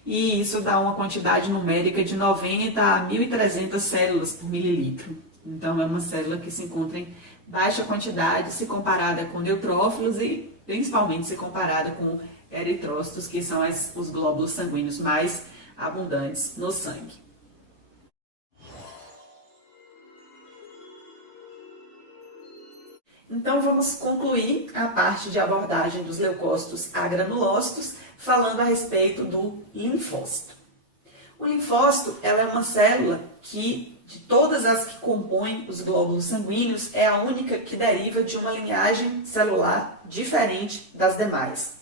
e isso dá uma quantidade numérica de 90 a 1.300 células por mililitro. Então, é uma célula que se encontra em baixa quantidade se comparada com neutrófilos e principalmente se comparada com eritrócitos, que são os glóbulos sanguíneos mais abundantes no sangue. Então, vamos concluir a parte de abordagem dos leucócitos agranulócitos falando a respeito do linfócito. O linfócito ela é uma célula que de todas as que compõem os glóbulos sanguíneos, é a única que deriva de uma linhagem celular diferente das demais.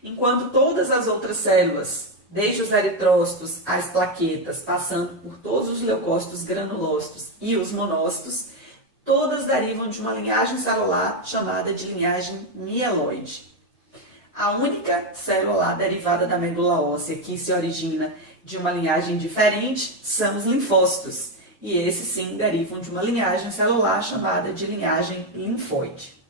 Enquanto todas as outras células, desde os eritrócitos às plaquetas, passando por todos os leucócitos, granulócitos e os monócitos, todas derivam de uma linhagem celular chamada de linhagem mieloide. A única célula derivada da medula óssea que se origina de uma linhagem diferente são os linfócitos, e esses sim derivam de uma linhagem celular chamada de linhagem linfóide.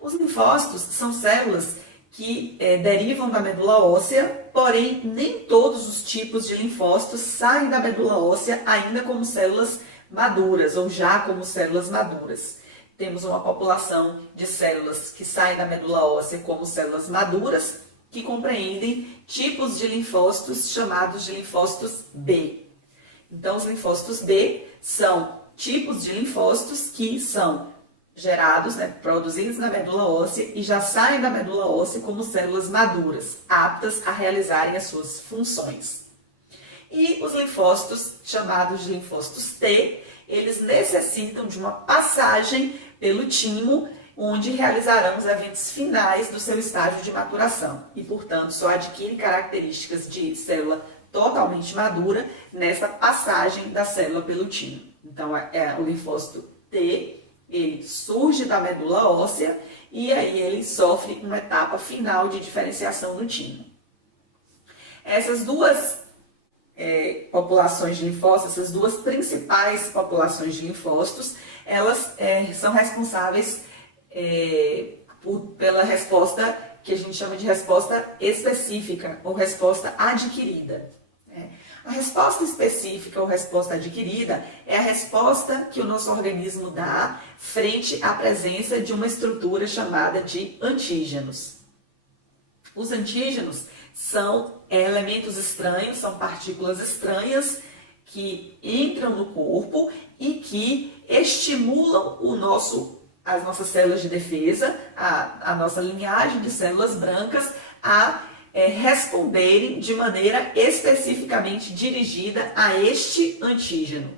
Os linfócitos são células que derivam da medula óssea, porém nem todos os tipos de linfócitos saem da medula óssea ainda como células maduras ou já como células maduras. Temos uma população de células que saem da medula óssea como células maduras, que compreendem tipos de linfócitos chamados de linfócitos B. Então, os linfócitos B são tipos de linfócitos que são gerados, produzidos na medula óssea e já saem da medula óssea como células maduras, aptas a realizarem as suas funções. E os linfócitos, chamados de linfócitos T, eles necessitam de uma passagem pelo timo, onde realizarão os eventos finais do seu estágio de maturação e, portanto, só adquire características de célula totalmente madura nessa passagem da célula pelo timo. Então, o linfócito T, ele surge da medula óssea e aí ele sofre uma etapa final de diferenciação no timo. Essas duas populações de linfócitos, essas duas principais populações de linfócitos, elas são responsáveis pela resposta que a gente chama de resposta específica ou resposta adquirida. A resposta específica ou resposta adquirida é a resposta que o nosso organismo dá frente à presença de uma estrutura chamada de antígenos. Os antígenos são elementos estranhos, são partículas estranhas que entram no corpo e que estimulam as nossas células de defesa, a nossa linhagem de células brancas a responderem de maneira especificamente dirigida a este antígeno.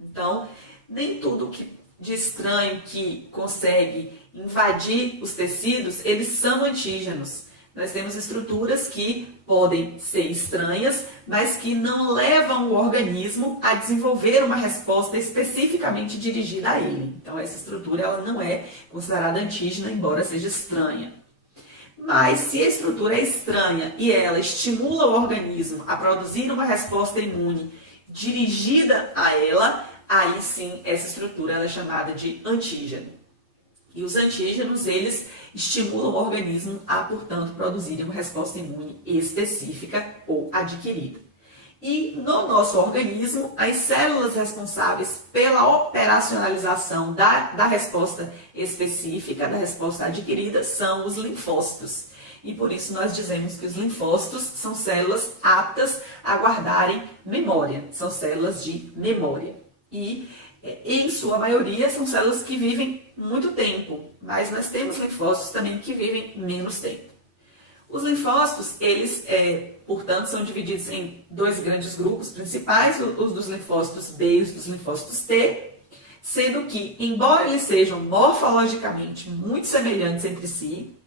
Então, nem tudo de estranho que consegue invadir os tecidos, eles são antígenos. Nós temos estruturas que podem ser estranhas, mas que não levam o organismo a desenvolver uma resposta especificamente dirigida a ele. Então, essa estrutura ela não é considerada antígena, embora seja estranha. Mas se a estrutura é estranha e ela estimula o organismo a produzir uma resposta imune dirigida a ela, aí sim essa estrutura ela é chamada de antígeno. E os antígenos, eles estimulam o organismo a, portanto, produzir uma resposta imune específica ou adquirida. E no nosso organismo, as células responsáveis pela operacionalização da resposta específica, da resposta adquirida, são os linfócitos. E por isso nós dizemos que os linfócitos são células aptas a guardarem memória, são células de memória. E, em sua maioria, são células que vivem muito tempo, mas nós temos linfócitos também que vivem menos tempo. Os linfócitos, eles, portanto, são divididos em dois grandes grupos principais, os dos linfócitos B e os dos linfócitos T, sendo que, embora eles sejam morfologicamente muito semelhantes entre si,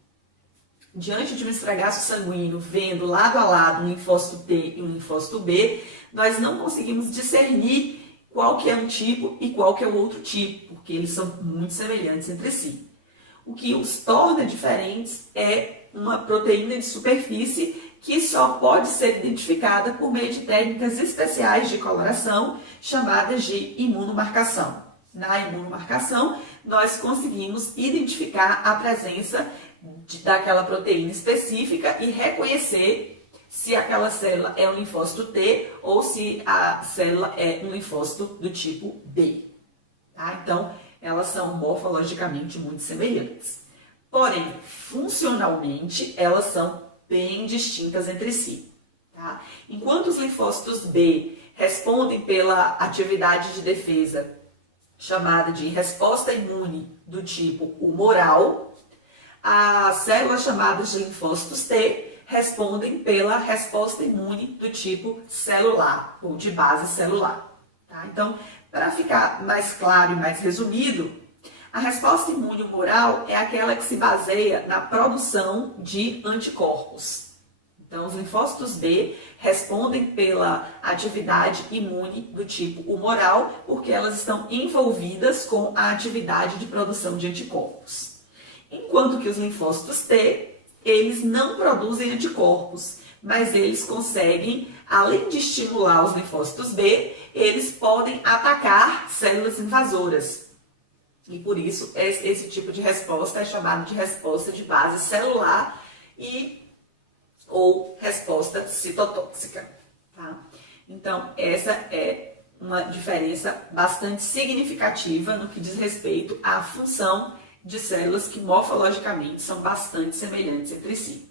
diante de um esfregaço sanguíneo vendo lado a lado um linfócito T e um linfócito B, nós não conseguimos discernir qual que é um tipo e qual que é o outro tipo, porque eles são muito semelhantes entre si. O que os torna diferentes é uma proteína de superfície que só pode ser identificada por meio de técnicas especiais de coloração chamadas de imunomarcação. Na imunomarcação, nós conseguimos identificar a presença daquela proteína específica e reconhecer se aquela célula é um linfócito T ou se a célula é um linfócito do tipo B. Tá? Então, elas são morfologicamente muito semelhantes. Porém, funcionalmente, elas são bem distintas entre si. Tá? Enquanto os linfócitos B respondem pela atividade de defesa chamada de resposta imune do tipo humoral, as células chamadas de linfócitos T respondem pela resposta imune do tipo celular ou de base celular. Tá? Então, para ficar mais claro e mais resumido, a resposta imune humoral é aquela que se baseia na produção de anticorpos. Então, os linfócitos B respondem pela atividade imune do tipo humoral, porque elas estão envolvidas com a atividade de produção de anticorpos. Enquanto que os linfócitos T, eles não produzem anticorpos, mas eles conseguem, além de estimular os linfócitos B, eles podem atacar células invasoras. E por isso, esse tipo de resposta é chamado de resposta de base celular ou resposta citotóxica. Tá? Então, essa é uma diferença bastante significativa no que diz respeito à função de células que morfologicamente são bastante semelhantes entre si.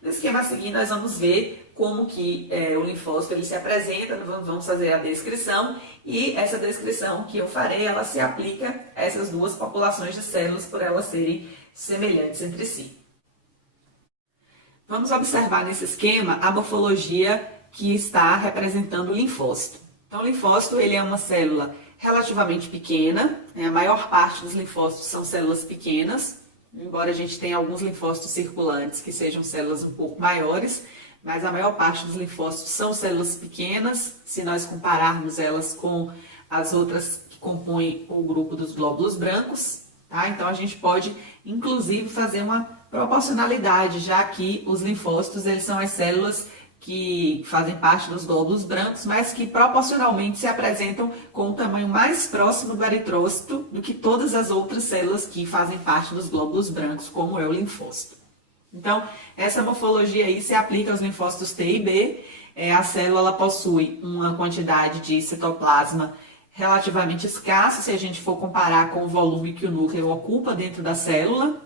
No esquema a seguir, nós vamos ver como que o linfócito ele se apresenta, vamos fazer a descrição, e essa descrição que eu farei, ela se aplica a essas duas populações de células por elas serem semelhantes entre si. Vamos observar nesse esquema a morfologia que está representando o linfócito. Então, o linfócito ele é uma célula relativamente pequena, né? A maior parte dos linfócitos são células pequenas, embora a gente tenha alguns linfócitos circulantes que sejam células um pouco maiores, mas a maior parte dos linfócitos são células pequenas, se nós compararmos elas com as outras que compõem o grupo dos glóbulos brancos, tá? Então, a gente pode, inclusive, fazer uma proporcionalidade, já que os linfócitos eles são as células que fazem parte dos glóbulos brancos, mas que proporcionalmente se apresentam com um tamanho mais próximo do eritrócito do que todas as outras células que fazem parte dos glóbulos brancos, como é o linfócito. Então, essa morfologia aí se aplica aos linfócitos T e B. A célula ela possui uma quantidade de citoplasma relativamente escassa, se a gente for comparar com o volume que o núcleo ocupa dentro da célula.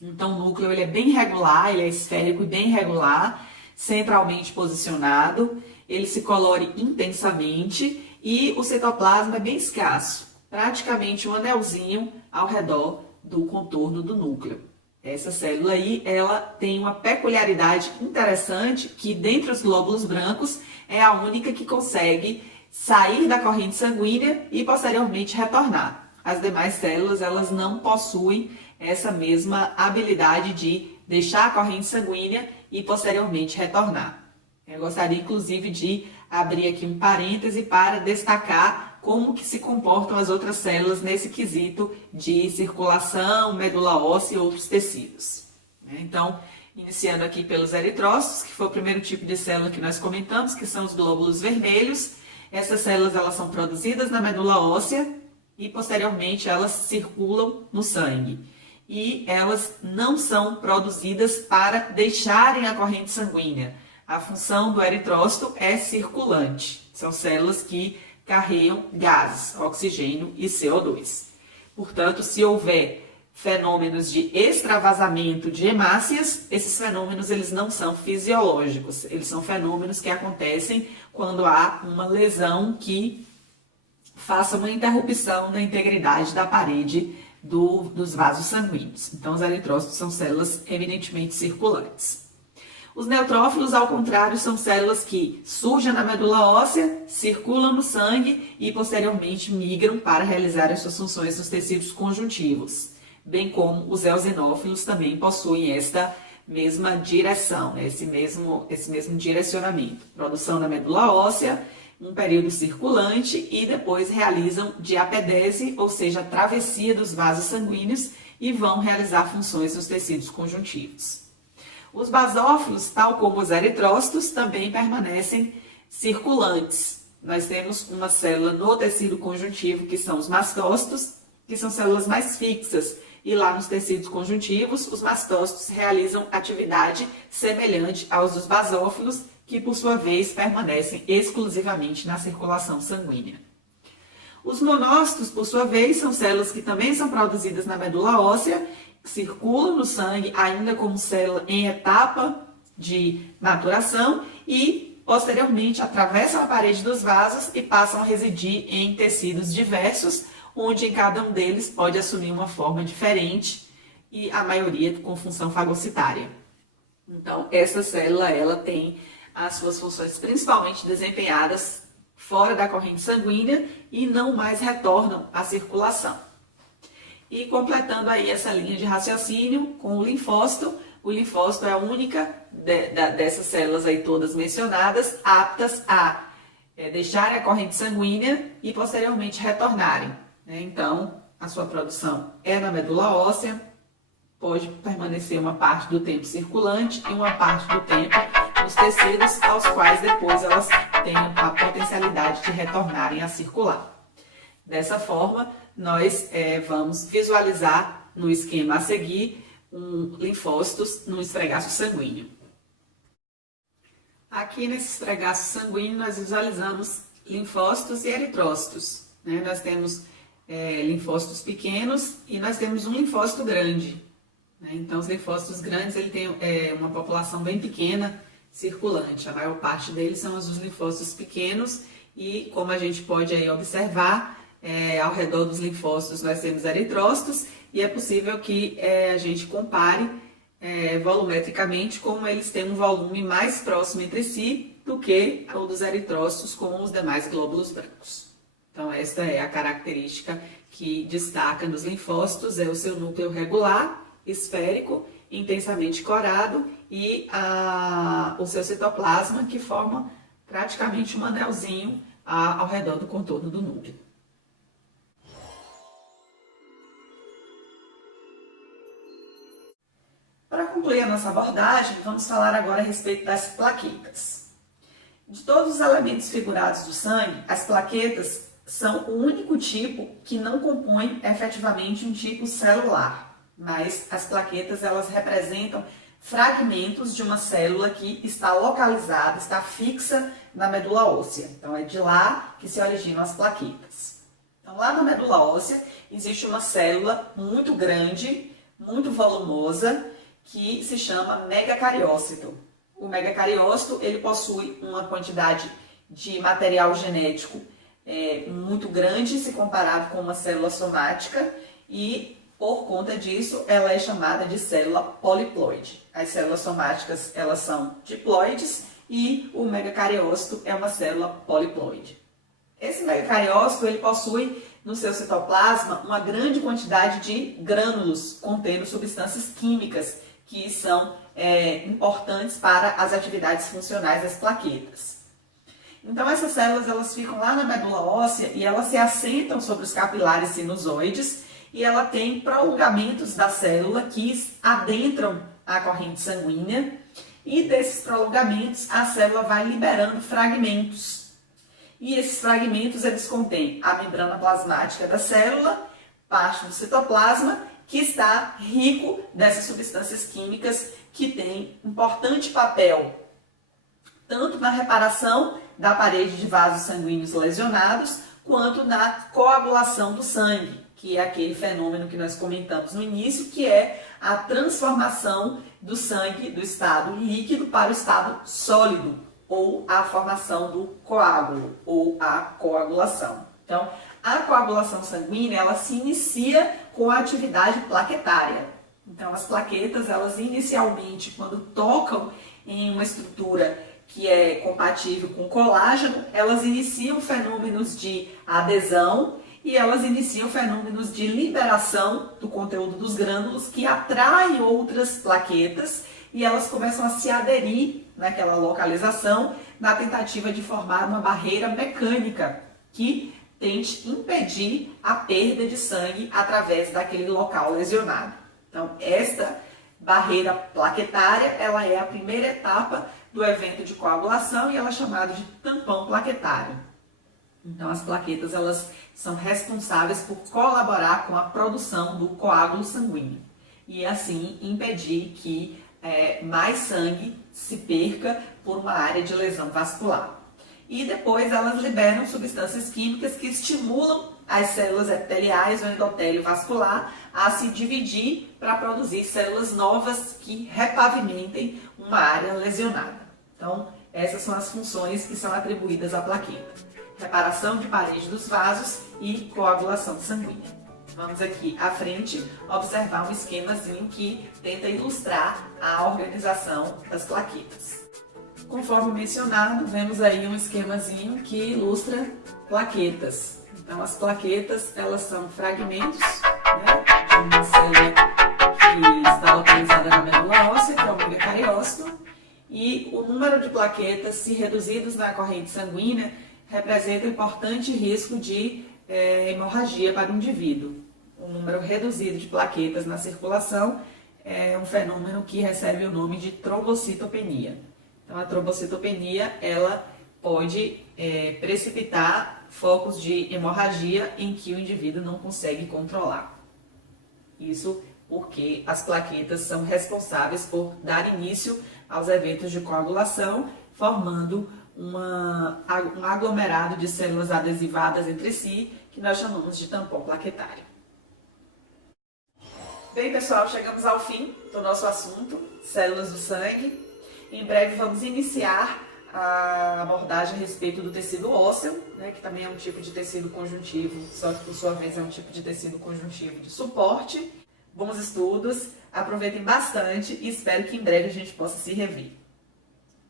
Então, o núcleo ele é bem regular, ele é esférico e bem regular, centralmente posicionado, ele se colore intensamente e o citoplasma é bem escasso, praticamente um anelzinho ao redor do contorno do núcleo. Essa célula aí, ela tem uma peculiaridade interessante que dentre os glóbulos brancos é a única que consegue sair da corrente sanguínea e posteriormente retornar. As demais células, elas não possuem essa mesma habilidade de deixar a corrente sanguínea e posteriormente retornar. Eu gostaria, inclusive, de abrir aqui um parêntese para destacar como que se comportam as outras células nesse quesito de circulação, medula óssea e outros tecidos. Então, iniciando aqui pelos eritrócitos, que foi o primeiro tipo de célula que nós comentamos, que são os glóbulos vermelhos. Essas células elas são produzidas na medula óssea e, posteriormente, elas circulam no sangue. E elas não são produzidas para deixarem a corrente sanguínea. A função do eritrócito é circulante. São células que carregam gases, oxigênio e CO2. Portanto, se houver fenômenos de extravasamento de hemácias, esses fenômenos eles não são fisiológicos. Eles são fenômenos que acontecem quando há uma lesão que faça uma interrupção na integridade da parede dos vasos sanguíneos. Então, os eritrócitos são células eminentemente circulantes. Os neutrófilos, ao contrário, são células que surgem na medula óssea, circulam no sangue e, posteriormente, migram para realizar as suas funções nos tecidos conjuntivos. Bem como os eosinófilos também possuem esta mesma direção, né? esse mesmo direcionamento. Produção na medula óssea, um período circulante e depois realizam diapedese, ou seja, a travessia dos vasos sanguíneos e vão realizar funções nos tecidos conjuntivos. Os basófilos, tal como os eritrócitos, também permanecem circulantes. Nós temos uma célula no tecido conjuntivo, que são os mastócitos, que são células mais fixas. E lá nos tecidos conjuntivos, os mastócitos realizam atividade semelhante aos dos basófilos, que por sua vez permanecem exclusivamente na circulação sanguínea. Os monócitos, por sua vez, são células que também são produzidas na medula óssea, circulam no sangue ainda como célula em etapa de maturação e, posteriormente, atravessam a parede dos vasos e passam a residir em tecidos diversos, onde em cada um deles pode assumir uma forma diferente e a maioria com função fagocitária. Então, essa célula ela tem as suas funções principalmente desempenhadas fora da corrente sanguínea e não mais retornam à circulação. E completando aí essa linha de raciocínio com o linfócito é a única dessas células aí todas mencionadas aptas a deixarem a corrente sanguínea e posteriormente retornarem, né? Então, a sua produção é na medula óssea, pode permanecer uma parte do tempo circulante e uma parte do tempo nos tecidos, aos quais depois elas tenham a potencialidade de retornarem a circular. Dessa forma, nós vamos visualizar no esquema a seguir linfócitos no esfregaço sanguíneo. Aqui nesse esfregaço sanguíneo nós visualizamos linfócitos e eritrócitos, né? Nós temos linfócitos pequenos e nós temos um linfócito grande, né? Então os linfócitos grandes ele tem uma população bem pequena circulante, a maior parte deles são os linfócitos pequenos e como a gente pode aí observar, ao redor dos linfócitos nós temos eritrócitos e é possível que a gente compare volumetricamente como eles têm um volume mais próximo entre si do que o dos eritrócitos com os demais glóbulos brancos. Então esta é a característica que destaca nos linfócitos, é o seu núcleo regular, esférico, intensamente corado e o seu citoplasma que forma praticamente um anelzinho ao redor do contorno do núcleo. Para concluir a nossa abordagem, vamos falar agora a respeito das plaquetas. De todos os elementos figurados do sangue, as plaquetas são o único tipo que não compõe efetivamente um tipo celular, mas as plaquetas elas representam fragmentos de uma célula que está localizada, está fixa na medula óssea. Então é de lá que se originam as plaquetas. Então lá na medula óssea existe uma célula muito grande, muito volumosa, que se chama megacariócito. O megacariócito ele possui uma quantidade de material genético muito grande se comparado com uma célula somática e por conta disso ela é chamada de célula poliploide. As células somáticas elas são diploides e o megacariócito é uma célula poliploide. Esse megacariócito ele possui no seu citoplasma uma grande quantidade de grânulos contendo substâncias químicas que são importantes para as atividades funcionais das plaquetas. Então essas células elas ficam lá na medula óssea e elas se assentam sobre os capilares sinusoides e ela tem prolongamentos da célula que adentram a corrente sanguínea e desses prolongamentos a célula vai liberando fragmentos. E esses fragmentos eles contêm a membrana plasmática da célula, parte do citoplasma, que está rico dessas substâncias químicas que têm importante papel tanto na reparação da parede de vasos sanguíneos lesionados, quanto na coagulação do sangue, que é aquele fenômeno que nós comentamos no início, que é a transformação do sangue do estado líquido para o estado sólido, ou a formação do coágulo, ou a coagulação. Então, a coagulação sanguínea, ela se inicia com a atividade plaquetária. Então, as plaquetas, elas inicialmente, quando tocam em uma estrutura que é compatível com colágeno, elas iniciam fenômenos de adesão e elas iniciam fenômenos de liberação do conteúdo dos grânulos que atraem outras plaquetas e elas começam a se aderir naquela localização na tentativa de formar uma barreira mecânica que tente impedir a perda de sangue através daquele local lesionado. Então, esta barreira plaquetária, ela é a primeira etapa do evento de coagulação e ela é chamada de tampão plaquetário. Então, as plaquetas, elas são responsáveis por colaborar com a produção do coágulo sanguíneo e, assim, impedir que mais sangue se perca por uma área de lesão vascular. E depois elas liberam substâncias químicas que estimulam as células epiteliais ou endotélio vascular a se dividir para produzir células novas que repavimentem uma área lesionada. Então, essas são as funções que são atribuídas à plaqueta: reparação de parede dos vasos e coagulação sanguínea. Vamos aqui à frente observar um esquemazinho que tenta ilustrar a organização das plaquetas. Conforme mencionado, vemos aí um esquemazinho que ilustra plaquetas. Então, as plaquetas, elas são fragmentos, né, de uma célula que está localizada na medula óssea, que é o megacariócito, e o número de plaquetas, se reduzidos na corrente sanguínea, representa um importante risco de hemorragia para o indivíduo. O número reduzido de plaquetas na circulação é um fenômeno que recebe o nome de trombocitopenia. Então, a trombocitopenia, ela pode precipitar focos de hemorragia em que o indivíduo não consegue controlar. Isso porque as plaquetas são responsáveis por dar início aos eventos de coagulação, formando um aglomerado de células adesivadas entre si, que nós chamamos de tampão plaquetário. Bem, pessoal, chegamos ao fim do nosso assunto, células do sangue. Em breve vamos iniciar a abordagem a respeito do tecido ósseo, né, que também é um tipo de tecido conjuntivo, só que por sua vez é um tipo de tecido conjuntivo de suporte. Bons estudos, aproveitem bastante e espero que em breve a gente possa se rever.